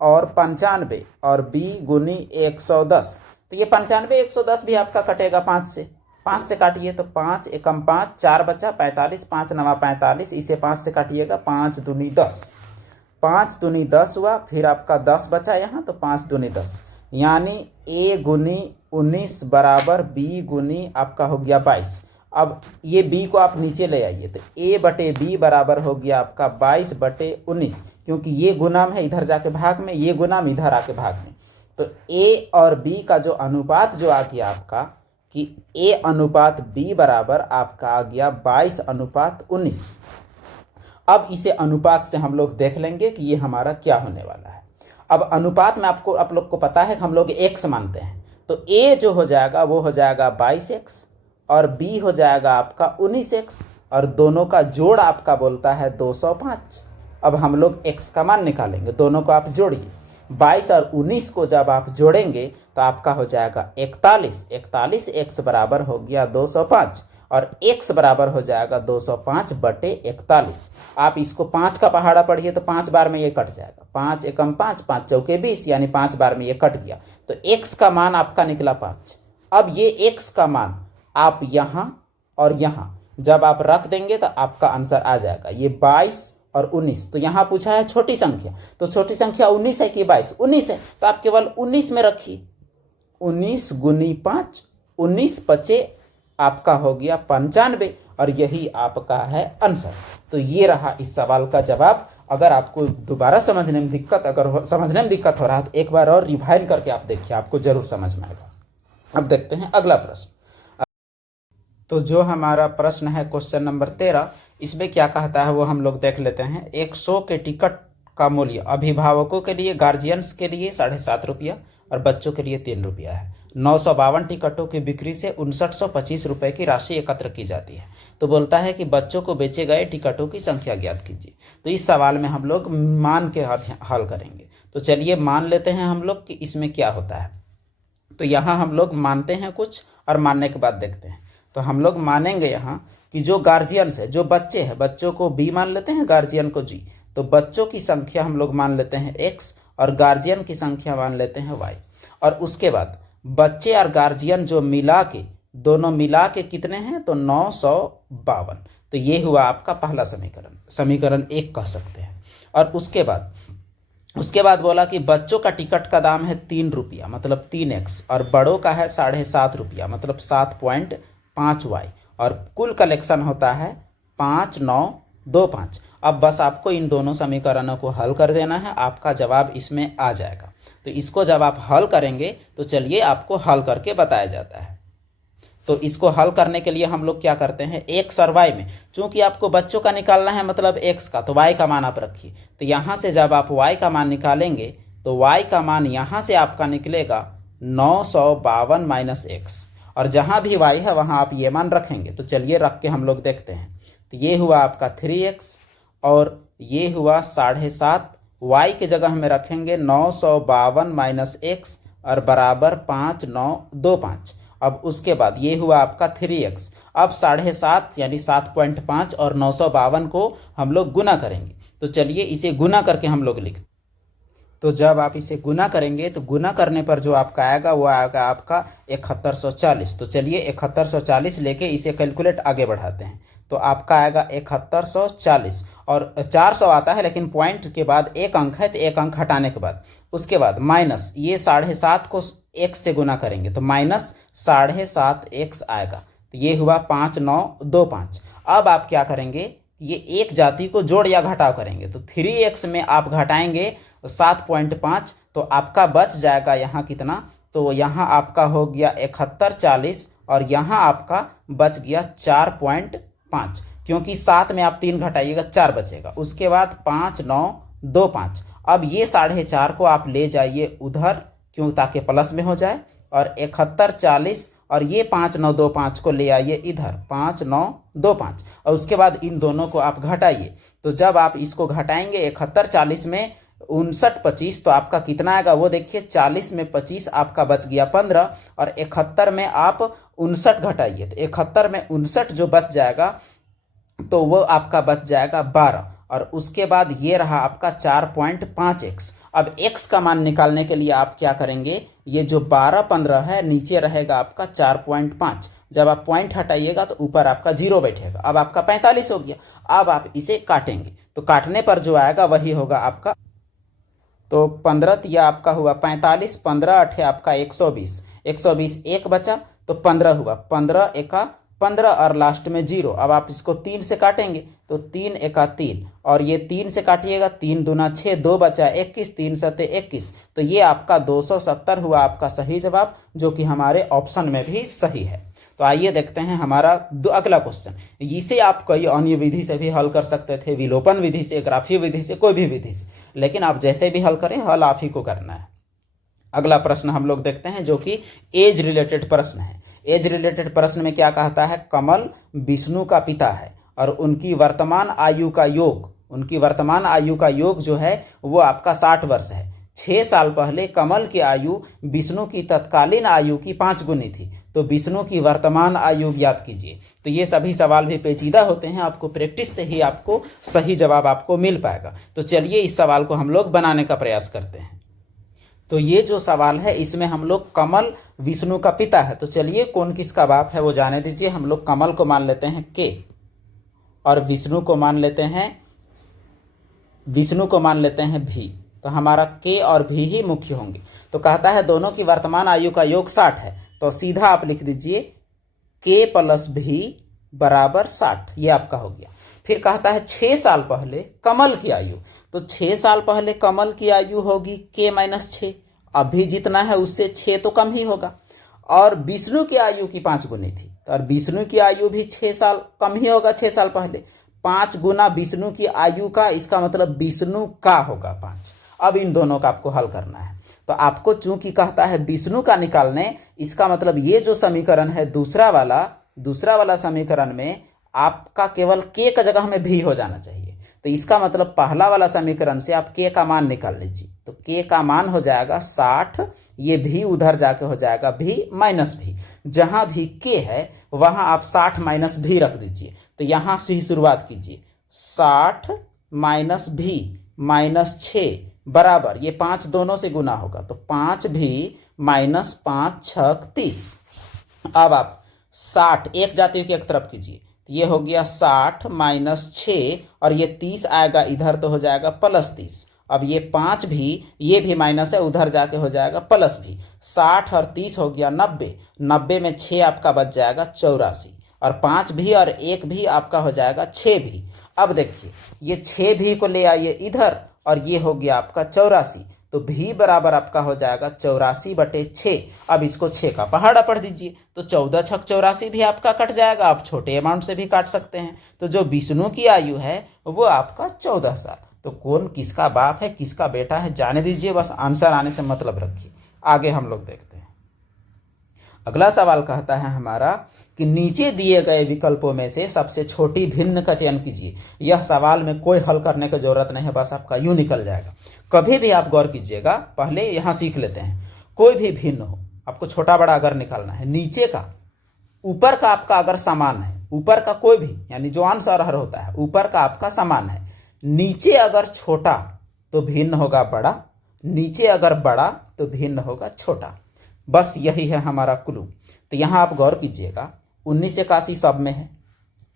और 95 और बी गुनी 110, तो ये 95 110 भी आपका कटेगा 5 से। 5 से काटिए तो 5 एकम 5, 4 बचा 45, 5 नवा 45, इसे 5 से काटिएगा 5 दूनी 10, 5 दूनी 10 हुआ। फिर आपका 10 बचा यहाँ, तो 5 दूनी 10, यानी ए गुनी 19 बराबर बी गुनी आपका हो गया 22। अब ये बी को आप नीचे ले आइए, तो ए बटे बी बराबर हो गया आपका 22 बटे 19, क्योंकि ये गुणाम है इधर जाके भाग में, ये गुणाम इधर आके भाग में। तो ए और बी का जो अनुपात जो आ गया आपका, कि A अनुपात B बराबर आपका आ गया 22:19। अब इसे अनुपात से हम लोग देख लेंगे कि ये हमारा क्या होने वाला है। अब अनुपात में आप लोग को पता है कि हम लोग x मानते हैं, तो A जो हो जाएगा वो हो जाएगा 22x और B हो जाएगा आपका 19x और दोनों का जोड़ आपका बोलता है 205। अब हम लोग x का मान निकालेंगे, दोनों को आप जोड़िए। 22 और 19 को जब आप जोड़ेंगे तो आपका हो जाएगा 41। 41 x बराबर हो गया 205 और x बराबर हो जाएगा 205/41। आप इसको 5 का पहाड़ा पढ़िए तो 5 बार में ये कट जाएगा। 5 एकम 5, 5 चौके 20, यानी 5 बार में ये कट गया। तो x का मान आपका निकला 5। अब ये x का मान आप यहाँ और यहाँ जब आप रख देंगे तो आपका आंसर आ जाएगा ये 22 और 19। तो यहाँ पूछा है छोटी संख्या, तो छोटी संख्या 19 है कि 22? 19 है, तो आप केवल 19 में रखिए। 19 गुनी 5, 19 पचे आपका हो गया 95 और यही आपका है आंसर। तो ये रहा इस सवाल का जवाब। अगर आपको दोबारा समझने में दिक्कत हो रहा है तो एक बार और रिवाइंड करके आप देखिए, आपको जरूर समझ में आएगा। अब देखते हैं अगला प्रश्न। तो जो हमारा प्रश्न है क्वेश्चन नंबर 13, इसमें क्या कहता है वो हम लोग देख लेते हैं। एक शो के टिकट का मूल्य अभिभावकों के लिए, गार्जियंस के लिए 7.5 रुपया और बच्चों के लिए 3 रुपया है। 952 टिकटों की बिक्री से 5925 रुपये की राशि एकत्र की जाती है। तो बोलता है कि बच्चों को बेचे गए टिकटों की संख्या ज्ञात कीजिए। तो इस सवाल में हम लोग मान के हल करेंगे। तो चलिए मान लेते हैं हम लोग कि इसमें क्या होता है। तो यहाँ हम लोग मानते हैं कुछ और मानने के बाद देखते हैं। तो हम लोग मानेंगे यहाँ कि जो गार्जियंस है, जो बच्चे हैं, बच्चों को बी मान लेते हैं, गार्जियन को जी। तो बच्चों की संख्या हम लोग मान लेते हैं x और गार्जियन की संख्या मान लेते हैं y। और उसके बाद बच्चे और गार्जियन जो मिला के, दोनों मिला के कितने हैं? तो 952। तो ये हुआ आपका पहला समीकरण, समीकरण 1 कह सकते हैं। और उसके बाद बोला कि बच्चों का टिकट का दाम है 3 रुपया मतलब 3x और बड़ों का है 7.5 रुपया मतलब 7.5y और कुल कलेक्शन होता है 5925। अब बस आपको इन दोनों समीकरणों को हल कर देना है, आपका जवाब इसमें आ जाएगा। तो इसको जब आप हल करेंगे तो चलिए आपको हल करके बताया जाता है। तो इसको हल करने के लिए हम लोग क्या करते हैं, x और y में, चूंकि आपको बच्चों का निकालना है मतलब x का, तो y का मान आप रखिए। तो यहाँ से जब आप y का मान निकालेंगे तो y का मान यहाँ से आपका निकलेगा 952 माइनस x और जहाँ भी y है वहाँ आप ये मान रखेंगे। तो चलिए रख के हम लोग देखते हैं। तो ये हुआ आपका 3x और ये हुआ 7.5। y की जगह में रखेंगे 952 माइनस x और बराबर 5925। अब उसके बाद ये हुआ आपका 3x। अब 7.5 यानी 7.5 और 952 को हम लोग गुना करेंगे। तो चलिए इसे गुना करके हम लोग लिखते। तो जब आप इसे गुना करेंगे तो गुना करने पर जो आपका आएगा वो आएगा आपका 7140। तो चलिए 7140 लेके इसे कैलकुलेट आगे बढ़ाते हैं। तो आपका आएगा 7140 और 400 आता है, लेकिन पॉइंट के बाद एक अंक है तो एक अंक हटाने के बाद उसके बाद माइनस ये 7.5 को x से गुना करेंगे तो माइनस 7.5x आएगा। तो ये हुआ 5925। अब आप क्या करेंगे, ये एक जाति को जोड़ या घटाव करेंगे। तो 3x में आप घटाएंगे 7.5 तो आपका बच जाएगा यहाँ कितना, तो यहाँ आपका हो गया 7140 और यहाँ आपका बच गया 4.5, क्योंकि 7 में आप 3 घटाइएगा 4 बचेगा। उसके बाद 5925। अब ये 4.5 को आप ले जाइए उधर, क्यों, ताकि प्लस में हो जाए, और 7140 और ये 5925 को ले आइए इधर 5925 और उसके बाद इन दोनों को आप घटाइए। तो जब आप इसको घटाएंगे 7140 में 5925 तो आपका कितना आएगा वो देखिए। 40 में 25 आपका बच गया 15 और 71 में आप 59 घटाइए तो 71 में 59 जो बच जाएगा तो वो आपका बच जाएगा 12 और उसके बाद ये रहा आपका 4.5x। अब x का मान निकालने के लिए आप क्या करेंगे, ये जो 12 15 है नीचे रहेगा आपका 4.5, जब आप पॉइंट हटाइएगा तो ऊपर आपका 0 बैठेगा। अब आपका 45 हो गया। अब आप इसे काटेंगे तो काटने पर जो आएगा वही होगा आपका। तो 15 यह आपका हुआ 45, 15 8 आपका 120, 120 एक बचा तो 15 हुआ, 15 एका 15 और लास्ट में 0। अब आप इसको 3 से काटेंगे तो 3 एका 3 और ये 3 से काटिएगा, 3 दूना 6, 2 बचा 21, 3 सते 21। तो ये आपका 270 हुआ आपका सही जवाब, जो कि हमारे ऑप्शन में भी सही है। तो आइए देखते हैं हमारा अगला क्वेश्चन। इसे आप कई अन्य विधि से भी हल कर सकते थे, विलोपन विधि से, ग्राफीय विधि से, कोई भी विधि से, लेकिन आप जैसे भी हल करें हल आप ही को करना है। अगला प्रश्न हम लोग देखते हैं जो कि एज रिलेटेड प्रश्न है। एज रिलेटेड प्रश्न में क्या कहता है, कमल विष्णु का पिता है और उनकी वर्तमान आयु का योग जो है वो आपका 60 वर्ष है। 6 साल पहले कमल की आयु विष्णु की तत्कालीन आयु की 5 गुनी थी, तो विष्णु की वर्तमान आयु ज्ञात कीजिए। तो ये सभी सवाल भी पेचीदा होते हैं, आपको प्रैक्टिस से ही आपको सही जवाब आपको मिल पाएगा। तो चलिए इस सवाल को हम लोग बनाने का प्रयास करते हैं। तो ये जो सवाल है इसमें हम लोग कमल विष्णु का पिता है, तो चलिए कौन किसका बाप है वो जाने दीजिए। हम लोग कमल को मान लेते हैं के और विष्णु को मान लेते हैं भी। तो हमारा के और भी ही मुख्य होंगे। तो कहता है दोनों की वर्तमान आयु का योग 60 है, तो सीधा आप लिख दीजिए के प्लस भी बराबर 60, ये आपका हो गया। फिर कहता है 6 साल पहले कमल की आयु, तो 6 साल पहले कमल की आयु होगी के माइनस 6, अभी जितना है उससे 6 तो कम ही होगा। और विष्णु की आयु की 5 गुनी थी, तो और विष्णु की आयु भी 6 साल कम ही होगा 6 साल पहले। 5 गुना विष्णु की आयु का, इसका मतलब विष्णु का होगा 5। अब इन दोनों का आपको हल करना है। तो आपको चूंकि कहता है विष्णु का निकालने, इसका मतलब ये जो समीकरण है दूसरा वाला समीकरण में आपका केवल के का जगह में भी हो जाना चाहिए। तो इसका मतलब पहला वाला समीकरण से आप के का मान निकाल लीजिए। तो के का मान हो जाएगा 60, ये भी उधर जाके हो जाएगा भी माइनस भी। जहां भी के है वहां आप 60 माइनस भी रख दीजिए। तो यहां से ही शुरुआत कीजिए, 60 माइनस भी माइनस 6 बराबर, ये 5 दोनों से गुना होगा, तो 5 भी माइनस 5 6 30। अब आप 60 एक जाति की एक तरफ कीजिए, तो ये हो गया 60 माइनस 6 और ये 30 आएगा इधर, तो हो जाएगा प्लस 30। अब ये 5 भी, ये भी माइनस है, उधर जाके हो जाएगा प्लस भी। 60 और 30 हो गया 90, 90 में 6 आपका बच जाएगा 84, और 5 भी और 1 भी आपका हो जाएगा 6 भी। अब देखिए ये 6 भी को ले आइए इधर और ये हो गया आपका 84, तो भी बराबर आपका हो जाएगा 84/6। अब इसको 6 का पहाड़ा पढ़ दीजिए, तो 14 छक 84 भी आपका कट जाएगा। आप छोटे अमाउंट से भी काट सकते हैं। तो जो विष्णु की आयु है वो आपका 14 साल। तो कौन किसका बाप है किसका बेटा है जाने दीजिए, बस आंसर आने से मतलब रखिए। आगे हम लोग देखते हैं। अगला सवाल कहता है हमारा कि नीचे दिए गए विकल्पों में से सबसे छोटी भिन्न का चयन कीजिए। यह सवाल में कोई हल करने की जरूरत नहीं है, बस आपका यूं निकल जाएगा। कभी भी आप गौर कीजिएगा, पहले यहां सीख लेते हैं। कोई भी भिन्न हो, आपको छोटा बड़ा अगर निकालना है, नीचे का ऊपर का आपका अगर समान है, ऊपर का कोई भी यानी जो आंसर होता है ऊपर का आपका समान है, नीचे अगर छोटा तो भिन्न होगा बड़ा, नीचे अगर बड़ा तो भिन्न होगा छोटा। बस यही है हमारा क्लू। तो यहां आप गौर कीजिएगा 1981 सब में है।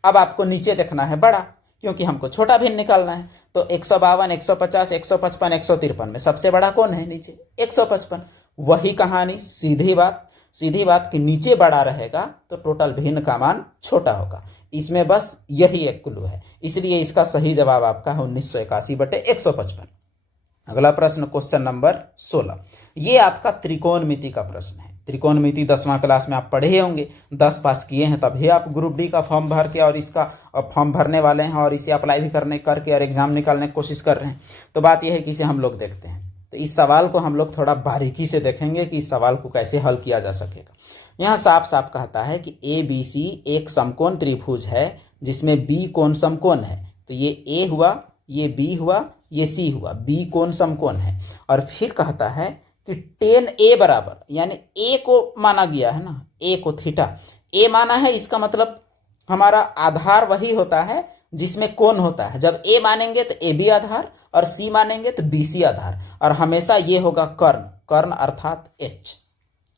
अब आपको नीचे देखना है बड़ा, क्योंकि हमको छोटा भिन्न निकालना है। तो 152 150 155 153 में सबसे बड़ा कौन है नीचे, 155। वही कहानी, सीधी बात कि नीचे बड़ा रहेगा तो टोटल भिन्न का मान छोटा होगा। इसमें बस यही एक क्लू है, इसलिए इसका सही जवाब आपका है 1981/155। अगला प्रश्न क्वेश्चन नंबर 16। ये आपका त्रिकोणमिति का प्रश्न है। त्रिकोणमिति 10वां क्लास में आप पढ़े होंगे, 10 पास किए हैं तभी आप ग्रुप डी का फॉर्म भर के और इसका फॉर्म भरने वाले हैं और इसे अप्लाई भी करके और एग्जाम निकालने की कोशिश कर रहे हैं। तो बात यह है कि इसे हम लोग देखते हैं। तो इस सवाल को हम लोग थोड़ा बारीकी से देखेंगे कि इस सवाल को कैसे हल किया जा सकेगा। यहाँ साफ साफ कहता है कि ABC एक समकोण त्रिभुज है जिसमें B कोण समकोण है। तो ये A हुआ, ये B हुआ, ये C हुआ, B कोण समकोण है। और फिर कहता है कि tan A बराबर, यानी A को माना गया है ना, A को थीटा A माना है, इसका मतलब हमारा आधार वही होता है जिसमें कोण होता है। जब A मानेंगे तो AB आधार और C मानेंगे तो BC आधार, और हमेशा ये होगा कर्ण अर्थात H।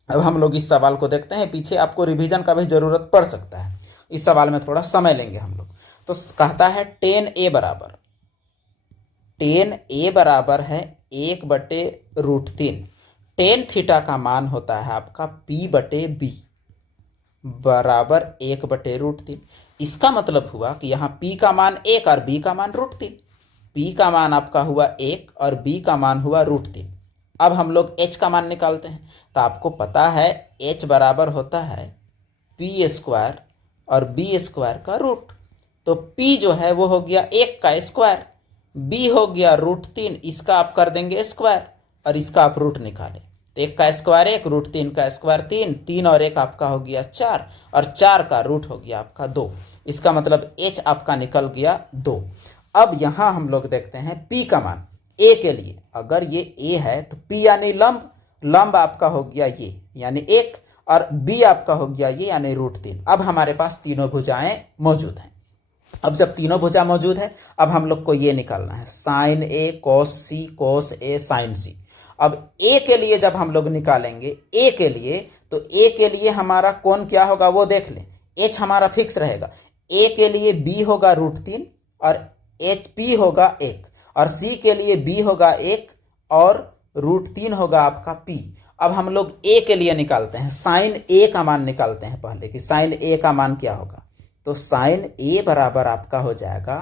अब हम लोग इस सवाल को देखते हैं, पीछे आपको रिवीजन का भी जरूरत पड़ सकता है, इस सवाल में थोड़ा समय लेंगे हम लोग। तो कहता है tan A बराबर है 1/√3। tan थीटा का मान होता है आपका P/B। बराबर 1/√3। इसका मतलब हुआ कि यहाँ p का मान 1 और b का मान √3। p का मान आपका हुआ 1 और b का मान हुआ √3। अब हम लोग h का मान निकालते हैं। तो आपको पता है h बराबर होता है p² और b² का रूट। तो p जो है वो हो गया 1 का स्क्वायर, b हो गया √3, इसका आप कर देंगे स्क्वायर और इसका आप रूट निकालें। तो 1 का स्क्वायर 1, √3 का स्क्वायर 3, 3 और 1 आपका हो गया 4 और 4 का रूट हो गया आपका 2। इसका मतलब h आपका निकल गया 2। अब यहाँ हम लोग देखते हैं p का मान a के लिए। अगर ये a है तो p यानी लंब आपका हो गया ये यानी 1 और b आपका हो गया ये यानी √3। अब हमारे पास तीनों भुजाएं मौजूद हैं। अब जब तीनों भुजा मौजूद है, अब हम लोग को ये निकालना है sign a cos c cos a sin c। अब a के लिए जब हम लोग निकालेंगे a के लिए, तो a के लिए हमारा कोण क्या होगा वो देख लें। h हमारा फिक्स रहेगा। a के लिए b होगा √3 और p होगा 1 और c के लिए b होगा 1 और √3 होगा आपका p। अब हम लोग a के लिए निकालते हैं, साइन a का मान निकालते हैं पहले कि साइन a का मान क्या होगा। तो साइन a बराबर आपका हो जाएगा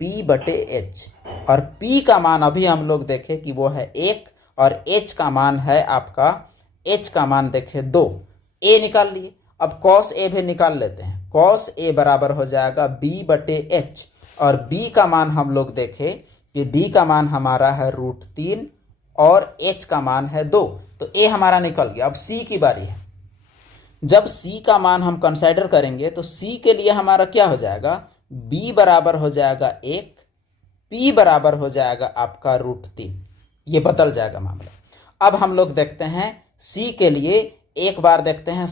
p/h और p का मान अभी हम लोग देखें कि वो है 1 और h का मान है आपका, h का मान देखें 2। a निकाल लिए, अब cos a भी निकाल लेते हैं। cos a बराबर हो जाएगा b/h और b का मान हम लोग देखें कि b का मान हमारा है √3 और h का मान है 2। तो a हमारा निकल गया। अब c की बारी है। जब c का मान हम कंसीडर करेंगे तो c के लिए हमारा क्या हो जाएगा, b बराबर हो जाएगा 1, p बराबर हो जाएगा आपका √3। ये बदल जाएगा मामला। अब हम लोग देखते हैं c के लिए, एक बार देखते हैं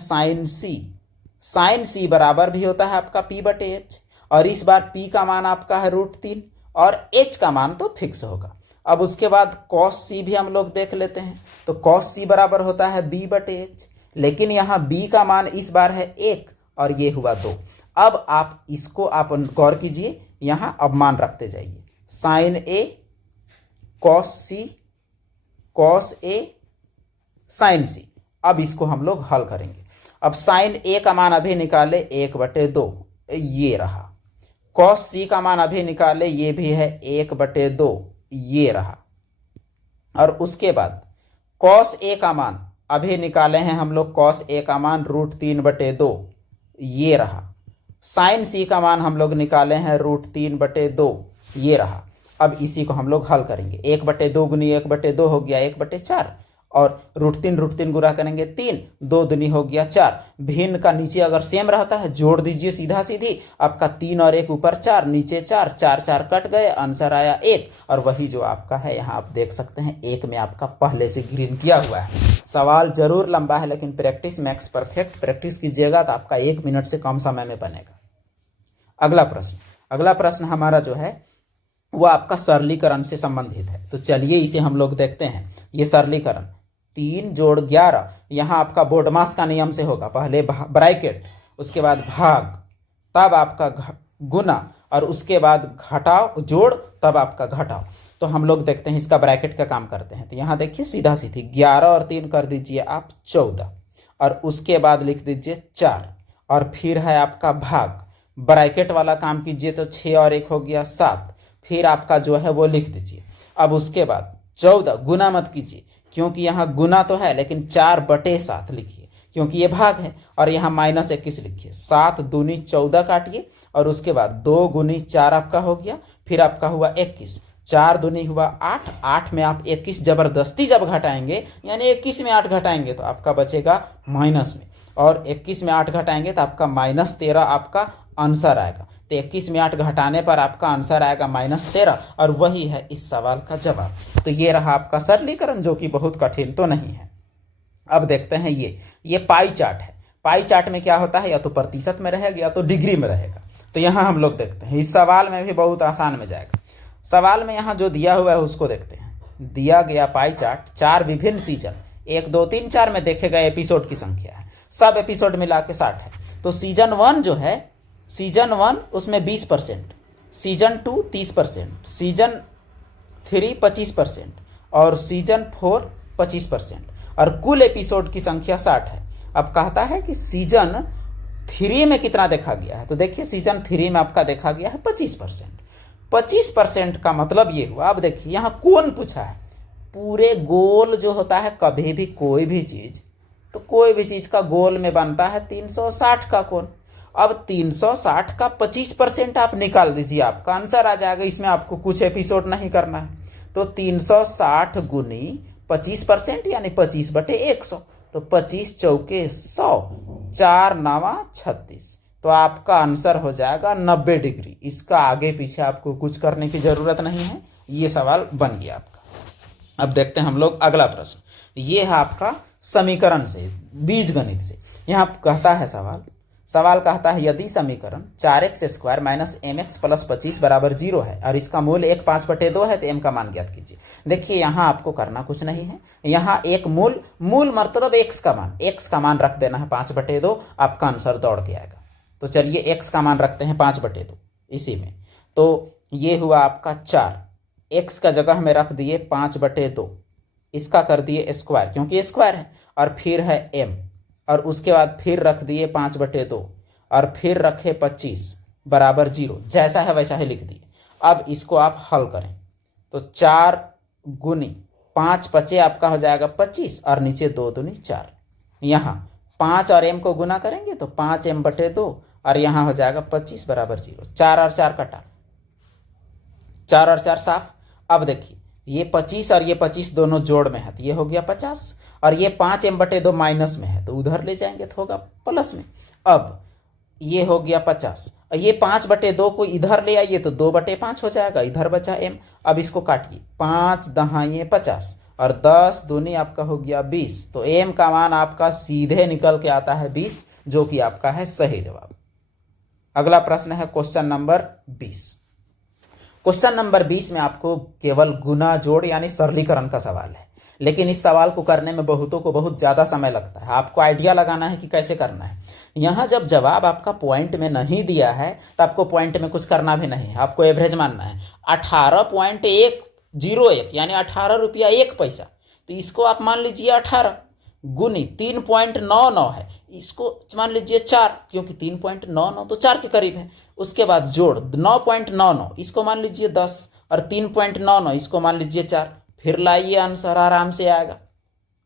साइन c बराबर भी होता है आपका p/h और इस बार p का मान आपका है √3 और h का मान तो फिक्स होगा। अब उसके बाद cos c भी हम लोग देख लेते हैं। तो cos c बराबर होता है b/h, लेकिन यहाँ b का मान इस बार है 1 और ये हुआ 2। अब आप इसको आप गौर कीजिए, यहाँ अब मान रखते जाइए। Sine a cos a sine c। अब इसको हम लोग हल करेंगे। अब साइन a का मान अभी निकाले 1/2, ये रहा। cos c का मान अभी निकाले, ये भी है 1/2, ये रहा। और उसके बाद cos a का मान अभी निकाले हैं हम लोग, cos a का मान √3/2, ये रहा। साइन c का मान हम लोग निकाले हैं √3/2, ये रहा। अब इसी को हम लोग हल करेंगे। 1/2 गुनी 1/2 हो गया 1/4 और √3 गुणा करेंगे 3, 2 दूनी हो गया 4। भिन्न का नीचे अगर सेम रहता है जोड़ दीजिए सीधा सीधी, आपका 3 और 1 ऊपर 4 नीचे 4, 4 4 कट गए, आंसर आया 1। और वही जो आपका है यहाँ आप देख सकते हैं 1 में आपका पहले से ग्रीन किया हुआ है। सवाल जरूर लंबा है लेकिन प्रैक्टिस मैक्स परफेक्ट। प्रैक्टिस कीजिएगा तो आपका 1 मिनट से कम समय में बनेगा। अगला प्रश्न हमारा जो है वो आपका सरलीकरण से संबंधित है। तो चलिए इसे हम लोग देखते हैं। ये सरलीकरण 3 जोड़ 11, यहाँ आपका बोर्डमास का नियम से होगा। पहले ब्रैकेट, उसके बाद भाग, तब आपका गुना और उसके बाद घटाओ, जोड़, तब आपका घटाओ। तो हम लोग देखते हैं इसका ब्रैकेट का काम करते हैं। तो यहाँ देखिए सीधा सीधी 11 और 3 कर दीजिए आप 14 और उसके बाद लिख दीजिए 4 और फिर है आपका भाग। ब्रैकेट वाला काम कीजिए तो 6 और 1 हो गया 7, फिर आपका जो है वो लिख दीजिए। अब उसके बाद 14 गुना मत कीजिए क्योंकि यहाँ गुना तो है लेकिन 4/7 लिखिए क्योंकि ये भाग है और यहाँ -21 लिखिए। 7 दूनी 14 काटिए और उसके बाद 2 गुनी 4 आपका हो गया, फिर आपका हुआ 21, 4 दूनी हुआ 8, 8 में आप 21 जबरदस्ती जब घटाएंगे यानी 21 में 8 घटाएंगे तो आपका बचेगा माइनस में, और 21 में 8 घटाएंगे तो आपका -13 आपका आंसर आएगा। तो 21 में 8 घटाने पर आपका आंसर आएगा -13 और वही है इस सवाल का जवाब। तो ये रहा आपका सरलीकरण जो कि बहुत कठिन तो नहीं है। अब देखते हैं ये पाई चार्ट है। पाई चार्ट में क्या होता है, या तो प्रतिशत में रहेगा या तो डिग्री में रहेगा। तो यहाँ हम लोग देखते हैं इस सवाल में भी बहुत आसान में जाएगा। सवाल में यहाँ जो दिया हुआ है उसको देखते हैं। दिया गया पाई चार्ट 4 विभिन्न सीजन 1 2 3 4 में देखे गए एपिसोड की संख्या है। सब एपिसोड मिला के 60 है। तो सीजन 1 जो है, सीजन 1 उसमें 20%, सीजन 2 30%, सीजन 3 25% और सीजन 4 25% और कुल एपिसोड की संख्या 60 है। अब कहता है कि सीजन 3 में कितना देखा गया है, तो देखिए सीजन 3 में आपका देखा गया है 25%। 25% का मतलब ये हुआ। अब देखिए यहाँ कोण पूछा है, पूरे गोल जो होता है कभी भी कोई भी चीज, तो कोई भी चीज का गोल में बनता है 360 का कोण। अब 360 का 25% आप निकाल दीजिए, आपका आंसर आ जाएगा। इसमें आपको कुछ एपिसोड नहीं करना है। तो 360 गुनी 25% यानी 25/100, तो 25 चौके 100, 4 9 36, तो आपका आंसर हो जाएगा 90 डिग्री। इसका आगे पीछे आपको कुछ करने की जरूरत नहीं है, ये सवाल बन गया आपका। अब देखते हैं हम लोग अगला प्रश्न। ये है आपका समीकरण से, बीजगणित से। यहाँ कहता है सवाल कहता है यदि समीकरण 4x² - mx + 25 = 0 है और इसका मूल 1 5/2 है, तो m का मान ज्ञात कीजिए। देखिए यहाँ आपको करना कुछ नहीं है, यहाँ एक मूल मतलब x का मान रख देना है 5/2, आपका आंसर दौड़ के आएगा। तो चलिए x का मान रखते हैं 5/2 इसी में। तो ये हुआ आपका 4, x का जगह में रख दिए 5/2, इसका कर दिए स्क्वायर क्योंकि स्क्वायर है, और फिर है m, और उसके बाद फिर रख दिए 5/2 और फिर रखे 25 = 0, जैसा है वैसा ही लिख दिए। अब इसको आप हल करें तो 4 गुनी 5 5 आपका हो जाएगा 25 और नीचे 2 दूनी 4। यहाँ 5 और m को गुना करेंगे तो 5m/2 और यहाँ हो जाएगा 25 = 0। 4 और 4 कटा, 4 और 4 साफ। अब देखिए ये 25 और ये 25 दोनों जोड़ में है, तो ये हो गया 50, और ये 5m/2 माइनस में है तो उधर ले जाएंगे तो होगा प्लस में। अब ये हो गया 50, और ये 5/2 को इधर ले आइए तो 2/5 हो जाएगा, इधर बचा m। अब इसको काटिए, 5 दहाइए 50 और 10 दूनी आपका हो गया 20, तो m का मान आपका सीधे निकल के आता है 20, जो कि आपका है सही जवाब। अगला प्रश्न है क्वेश्चन नंबर 20। क्वेश्चन नंबर 20 में आपको केवल गुना जोड़ यानी सरलीकरण का सवाल है, लेकिन इस सवाल को करने में बहुतों को बहुत ज़्यादा समय लगता है। आपको आइडिया लगाना है कि कैसे करना है। यहाँ जब जवाब आपका पॉइंट में नहीं दिया है तो आपको पॉइंट में कुछ करना भी नहीं है, आपको एवरेज मानना है। 18.101 यानी 18 रुपया 1 पैसा, तो इसको आप मान लीजिए 18 गुनी 3.99 है, इसको मान लीजिए 4 क्योंकि 3.99 तो 4 के करीब है। उसके बाद जोड़ 9.99, इसको मान लीजिए 10 और 3.99 इसको मान लीजिए 4। फिर लाइए आंसर आराम से आएगा।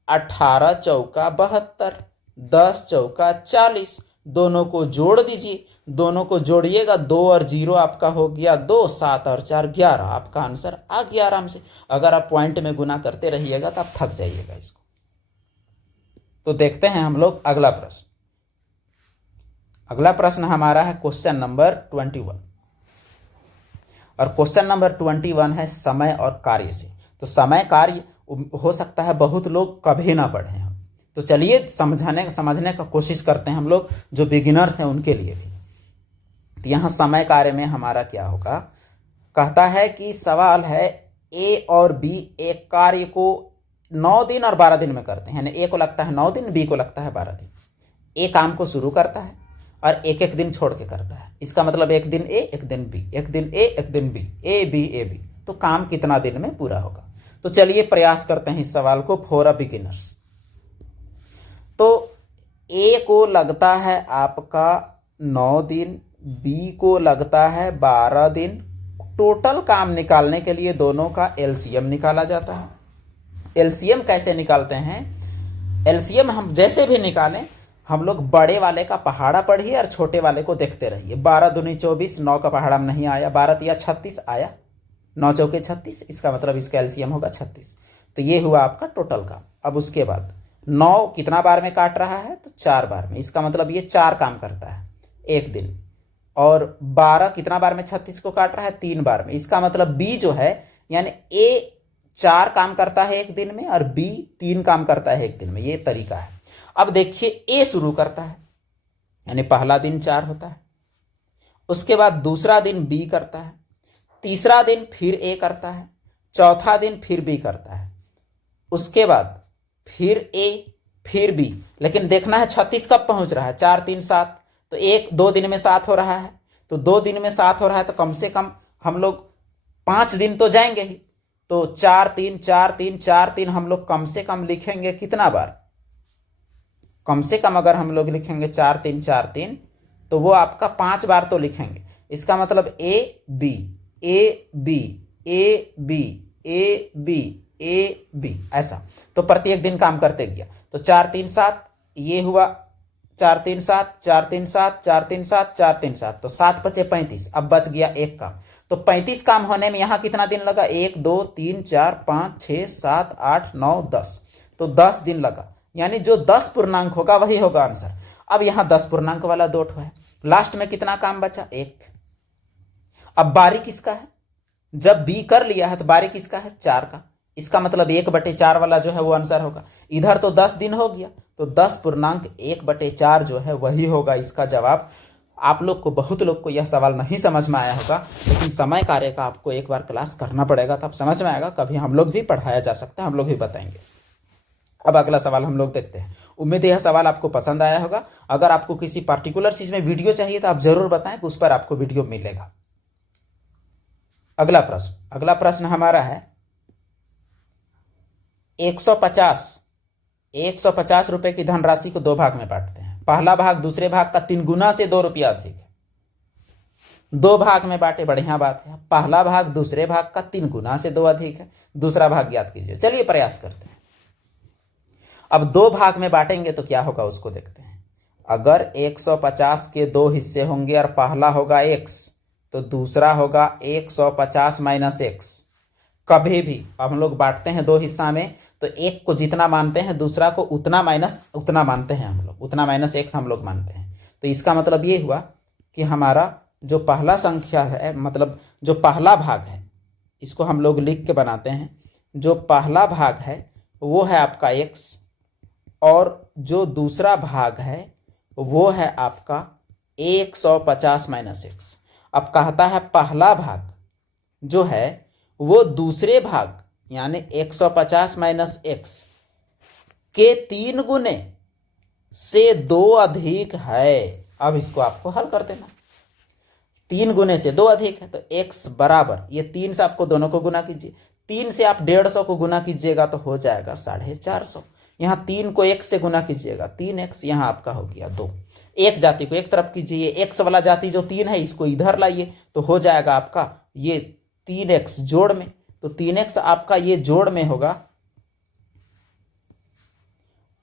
18 चौका 72, 10 चौका 40, दोनों को जोड़ दीजिए, दोनों को जोड़िएगा 2 और 0 आपका हो गया 2, 7 और 4 11, आपका आंसर आ गया आराम से। अगर आप पॉइंट में गुना करते रहिएगा तो आप थक जाइएगा इसको। तो देखते हैं हम लोग अगला प्रश्न। अगला प्रश्न हमारा है क्वेश्चन नंबर 21, और क्वेश्चन नंबर 21 है समय और कार्य से। तो समय कार्य हो सकता है बहुत लोग कभी ना पढ़े हैं, तो चलिए समझने का कोशिश करते हैं हम लोग, जो बिगिनर्स हैं उनके लिए भी। तो यहाँ समय कार्य में हमारा क्या होगा, कहता है कि सवाल है ए और बी एक कार्य को 9 दिन और 12 दिन में करते हैं, यानी ए को लगता है 9 दिन, बी को लगता है 12 दिन। ए काम को शुरू करता है और एक एक दिन छोड़ के करता है। इसका मतलब एक दिन ए एक दिन बी, एक दिन ए एक दिन बी, ए बी, तो काम कितना दिन में पूरा होगा। तो चलिए प्रयास करते हैं इस सवाल को फॉर अ बिगिनर्स। तो ए को लगता है आपका 9 दिन, बी को लगता है 12 दिन। टोटल काम निकालने के लिए दोनों का एलसीएम निकाला जाता है। एलसीएम कैसे निकालते हैं? एलसीएम हम जैसे भी निकालें, हम लोग बड़े वाले का पहाड़ा पढ़िए और छोटे वाले को देखते रहिए। 12 दूनी 24, 9 का पहाड़ा में नहीं आया, 12 तिया 36 आया, 9 चौके 36, इसका मतलब इसका एलसीएम होगा 36। तो ये हुआ आपका टोटल काम। अब उसके बाद 9 कितना बार में काट रहा है, तो 4 बार में, इसका मतलब ये 4 काम करता है एक दिन। और 12 कितना बार में 36 को काट रहा है, 3 बार में, इसका मतलब बी जो है, यानी ए 4 काम करता है एक दिन में और बी 3 काम करता है एक दिन में, ये तरीका है। अब देखिए ए शुरू करता है, यानी पहला दिन 4 होता है, उसके बाद दूसरा दिन बी करता है, तीसरा दिन फिर ए करता है, चौथा दिन फिर बी करता है, उसके बाद फिर ए फिर बी। लेकिन देखना है 36 कब पहुंच रहा है, 4 3 7, तो 2 दिन में 7 हो रहा है, तो 2 दिन में 7 हो रहा है, तो कम से कम हम लोग 5 दिन तो जाएंगे ही। तो 4 3 4 3 4 3 हम लोग कम से कम लिखेंगे कितना बार, कम से कम अगर हम लोग लिखेंगे 4 3 4 3, तो वो आपका 5 बार तो लिखेंगे। इसका मतलब A B A B A B A B A B, ऐसा। तो प्रत्येक दिन काम करते गया। तो 4 3 7 ये हुआ, 4 3 7 4 3 7 4 3 7 4 3 7, तो 7 5 35। अब बच गया एक काम। तो 35 काम होने में यहाँ कितना दिन लगा? 1 2 3 4 5 6 7 8 9 10, तो 10 दिन लगा। यानी जो 10 पूर्णांक होगा वही होगा आंसर। अब यहाँ 10 पूर्णांक वाला 2 है। लास्ट में कितना काम बचा? 1। अब बारी किसका है? जब बी कर लिया है तो बारी किसका है? 4 का। इसका मतलब 1/4 वाला जो है वो आंसर होगा। इधर तो 10 दिन हो गया, तो 10 पूर्णांक 1/4 जो है वही होगा इसका जवाब। आप लोग को, बहुत लोग को यह सवाल नहीं समझ में आया होगा, लेकिन समय कार्य का आपको एक बार क्लास करना पड़ेगा, तब समझ में आएगा। कभी हम लोग भी पढ़ाया जा सकता है, हम लोग भी बताएंगे। अब अगला सवाल हम लोग देखते हैं। उम्मीद है यह सवाल आपको पसंद आया होगा। अगर आपको किसी पर्टिकुलर चीज में वीडियो चाहिए तो आप जरूर बताएं कि उस पर आपको वीडियो मिलेगा। अगला प्रश्न हमारा है 150 रुपए की धनराशि को 2 भाग में बांटते हैं। पहला भाग दूसरे भाग का 3 गुना से 2 रुपया अधिक है। 2 भाग में बांटे, बढ़िया बात है। पहला भाग दूसरे भाग का 3 गुना से 2 अधिक है। दूसरा भाग ज्ञात कीजिए। चलिए प्रयास करते हैं। अब 2 भाग में बांटेंगे तो क्या होगा उसको देखते हैं। अगर 150 के 2 हिस्से होंगे और पहला होगा x, तो दूसरा होगा 150 माइनस x। कभी भी हम लोग बांटते हैं 2 हिस्सा में तो एक को जितना मानते हैं, दूसरा को उतना माइनस उतना मानते हैं हम लोग, उतना माइनस x हम लोग मानते हैं। तो इसका मतलब ये हुआ कि हमारा जो पहला संख्या है, मतलब जो पहला भाग है, इसको हम लोग लिख के बनाते हैं। जो पहला भाग है वो है आपका x, और जो दूसरा भाग है वो है आपका 150 माइनस x। अब कहता है पहला भाग जो है वो दूसरे भाग यानी 150 माइनस x के 3 गुने से 2 अधिक है। अब इसको आपको हल कर देना। 3 गुने से 2 अधिक है तो x बराबर, ये 3 से आपको दोनों को गुना कीजिए। 3 से आप 150 को गुना कीजिएगा तो हो जाएगा 450। यहाँ 3 को 1 से गुना कीजिएगा, 3x, यहाँ आपका हो गया 2। एक जाति को एक तरफ कीजिए, x वाला जाति जो 3 है इसको इधर लाइए, तो हो जाएगा आपका ये 3x जोड़ में। तो 3x आपका ये जोड़ में होगा,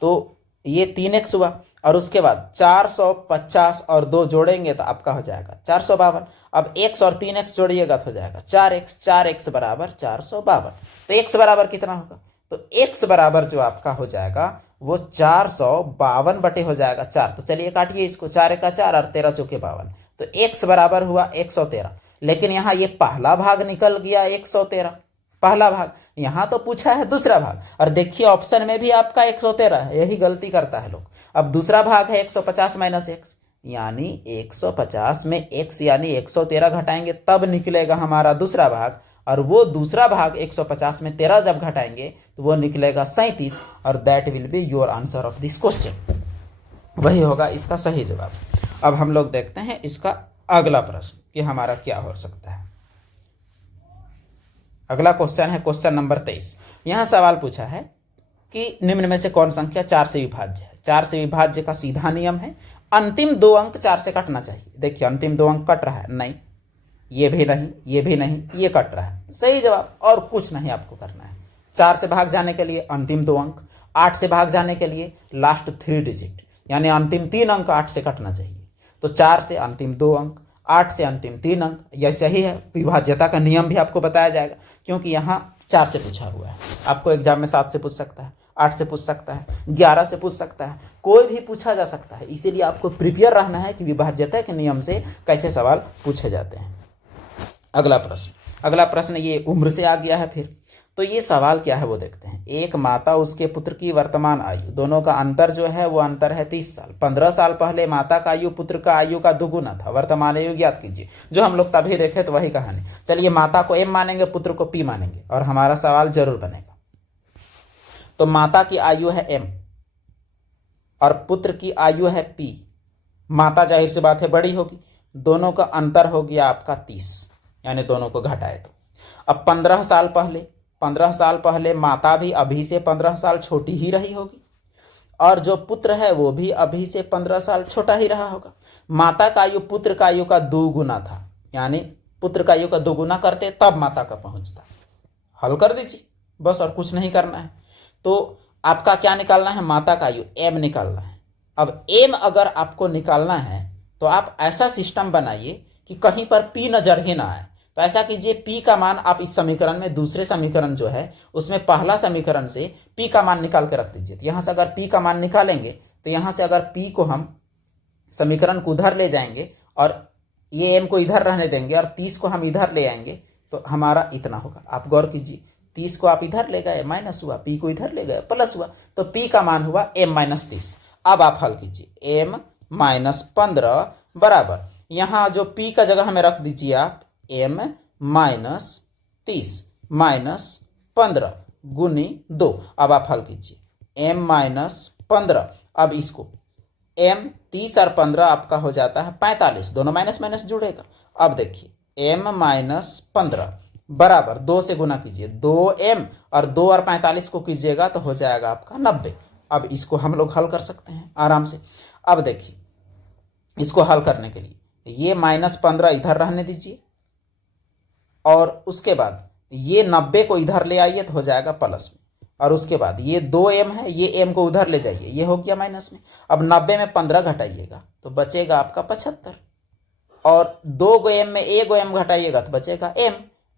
तो ये 3x हुआ। और उसके बाद 450 और 2 जोड़ेंगे तो आपका हो जाएगा 452। अब x और 3x जोड़िएगा तो हो जाएगा 4x। 4x बराबर 452। तो x बराबर कितना होगा? तो x बराबर जो आपका हो जाएगा वो 452 बटे हो जाएगा 4। तो चलिए काटिए इसको, 4 का 4 और 13 चौके 52। तो x बराबर हुआ 113। लेकिन यहाँ ये पहला भाग निकल गया 113, पहला भाग। यहाँ तो पूछा है दूसरा भाग, और देखिए ऑप्शन में भी आपका 113 है, यही गलती करता है लोग। अब दूसरा भाग है 150 माइनस x, यानी 150 में x यानी 113 घटाएंगे तब निकलेगा हमारा दूसरा भाग। और वो दूसरा भाग 150 में 13 जब घटाएंगे तो वो निकलेगा 37, और that will be your answer of this question. वही होगा इसका सही जवाब। अब हम लोग देखते हैं इसका अगला प्रश्न कि हमारा क्या हो सकता है। अगला क्वेश्चन है क्वेश्चन नंबर 23। यहां सवाल पूछा है कि निम्न में से कौन संख्या 4 से विभाज्य है। 4 से विभाज्य का सीधा नियम है अंतिम 2 अंक 4 से कटना चाहिए। देखिए अंतिम 2 अंक कट रहा है, नहीं, ये भी नहीं, ये भी नहीं, ये कट रहा है। सही जवाब, और कुछ नहीं आपको करना है। 4 से भाग जाने के लिए अंतिम 2 अंक, 8 से भाग जाने के लिए लास्ट 3 डिजिट, यानी अंतिम 3 अंक 8 से कटना चाहिए। तो 4 से अंतिम 2 अंक, 8 से अंतिम 3 अंक, यह सही है। विभाज्यता का नियम भी आपको बताया जाएगा, क्योंकि यहाँ 4 से पूछा हुआ है। आपको एग्जाम में 7 से पूछ सकता है, 8 से पूछ सकता है, 11 से पूछ सकता है, कोई भी पूछा जा सकता है। इसीलिए आपको प्रिपेयर रहना है कि विभाज्यता के नियम से कैसे सवाल पूछे जाते हैं। अगला प्रश्न ये उम्र से आ गया है फिर। तो ये सवाल क्या है वो देखते हैं। एक माता उसके पुत्र की वर्तमान आयु, दोनों का अंतर जो है वो अंतर है 30 साल। 15 साल पहले माता का आयु पुत्र का आयु का दुगुना था। वर्तमान आयु ज्ञात कीजिए। जो हम लोग तभी देखे तो वही कहानी। चलिए माता को m मानेंगे, पुत्र को p मानेंगे, और हमारा सवाल जरूर बनेगा। तो माता की आयु है m और पुत्र की आयु है p। माता जाहिर सी बात है बड़ी होगी, दोनों का अंतर हो गया आपका 30, यानी दोनों को घटाए तो। अब 15 साल पहले माता भी अभी से 15 साल छोटी ही रही होगी, और जो पुत्र है वो भी अभी से 15 साल छोटा ही रहा होगा। माता का आयु पुत्र का आयु का 2 गुना था, यानी पुत्र का आयु का 2 गुना करते तब माता का पहुंचता। हल कर दीजिए बस, और कुछ नहीं करना है। तो आपका क्या निकालना है, माता का आयु m निकालना है। अब m अगर आपको निकालना है तो आप ऐसा सिस्टम बनाइए कि कहीं पर p नजर ही ना आए। तो ऐसा कीजिए, p का मान आप इस समीकरण में, दूसरे समीकरण जो है उसमें पहला समीकरण से p का मान निकाल के रख दीजिए। तो यहाँ से अगर p का मान निकालेंगे तो यहाँ से अगर p को हम समीकरण को उधर ले जाएंगे और ये m को इधर रहने देंगे और 30 को हम इधर ले आएंगे तो हमारा इतना होगा। आप गौर कीजिए, 30 को आप इधर ले गए माइनस हुआ, p को इधर ले गए प्लस हुआ, तो p का मान हुआ m-30। अब आप हल कीजिए, m-15 बराबर, यहाँ जो p का जगह हमें रख दीजिए आप m-30 -15 गुनी 2। अब आप हल कीजिए m-15, अब इसको m-30 और 15 आपका हो जाता है 45, दोनों माइनस माइनस जुड़ेगा। अब देखिए m-15 बराबर 2 से गुना कीजिए, 2m और 2 और 45 को कीजिएगा तो हो जाएगा आपका 90। अब इसको हम लोग हल कर सकते हैं आराम से। अब देखिए, इसको हल करने के लिए ये -15 इधर रहने दीजिए और उसके बाद ये 90 को इधर ले आइए तो हो जाएगा प्लस में, और उसके बाद ये 2m है, ये m को उधर ले जाइए, ये हो गया माइनस में। अब 90 में 15 घटाइएगा तो बचेगा आपका 75, और 2 m में 1 m घटाइएगा तो बचेगा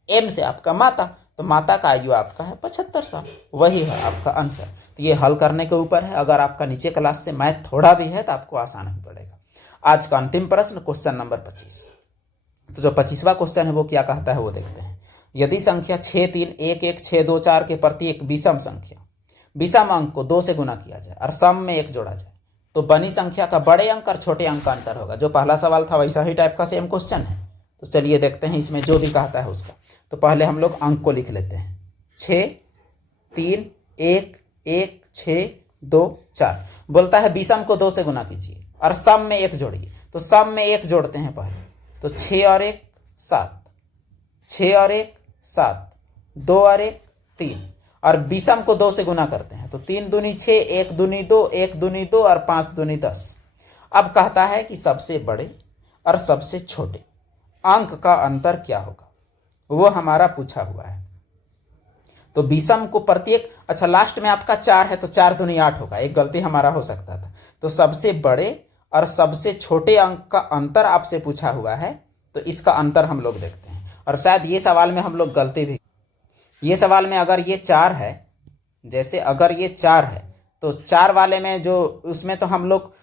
m से आपका माता, तो माता का आयु आपका है 75 साल। वही है आपका आंसर। तो ये हल करने के ऊपर है। अगर आपका नीचे क्लास से मैथ थोड़ा भी है तो आपको आसान ही पड़ेगा। आज का अंतिम प्रश्न, क्वेश्चन नंबर 25। तो जो 25वां क्वेश्चन है वो क्या कहता है वो देखते हैं। यदि संख्या 6, 3, 1, 1, 6, 2, 4 के प्रति एक विषम संख्या, विषम अंक को 2 से गुना किया जाए और सम में 1 जोड़ा जाए तो बनी संख्या का बड़े अंक और छोटे अंक का अंतर होगा। जो पहला सवाल था वैसा ही टाइप का सेम क्वेश्चन है। तो चलिए देखते हैं इसमें जो भी कहता है उसका। तो पहले हम लोग अंक को लिख लेते हैं, 6, 3, 1, 1, 6, 2, 4। बोलता है विषम को 2 से गुना कीजिए और सम में 1 जोड़िए। तो सम में 1 जोड़ते हैं पहले, तो 6 और 1 7, 6 और 1 7, 2 और 1 3, और विषम को 2 से गुना करते हैं तो 3 दूनी 6, 1 दूनी 2, 1 दूनी 2 और 5 दूनी 10। अब कहता है कि सबसे बड़े और सबसे छोटे अंक का अंतर क्या होगा, वो हमारा पूछा हुआ है। तो विषम को प्रत्येक, अच्छा लास्ट में आपका 4 है तो 4 दूनी 8 होगा, एक गलती हमारा हो सकता था। तो सबसे बड़े और सबसे छोटे अंक का अंतर आपसे पूछा हुआ है, तो इसका अंतर हम लोग देखते हैं। और शायद ये सवाल में हम लोग गलती भी, ये सवाल में अगर ये 4 है, जैसे अगर ये 4 है तो 4 वाले में जो उसमें तो हम लोग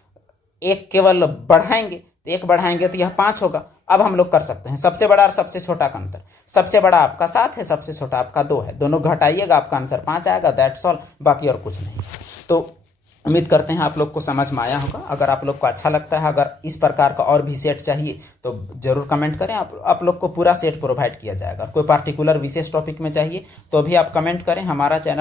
1 केवल बढ़ाएंगे, तो 1 बढ़ाएंगे तो यह 5 होगा। अब हम लोग कर सकते हैं सबसे बड़ा और सबसे छोटा का अंतर। सबसे बड़ा आपका 7 है, सबसे छोटा आपका 2 है, दोनों घटाइएगा आपका आंसर 5 आएगा, दैट्स ऑल, बाकी और कुछ नहीं। तो उम्मीद करते हैं आप लोग को समझ में आया होगा। अगर आप लोग को अच्छा लगता है, अगर इस प्रकार का और भी सेट चाहिए तो जरूर कमेंट करें, आप लोग को पूरा सेट प्रोवाइड किया जाएगा। कोई पार्टिकुलर विशेष टॉपिक में चाहिए तो भी आप कमेंट करें। हमारा चैनल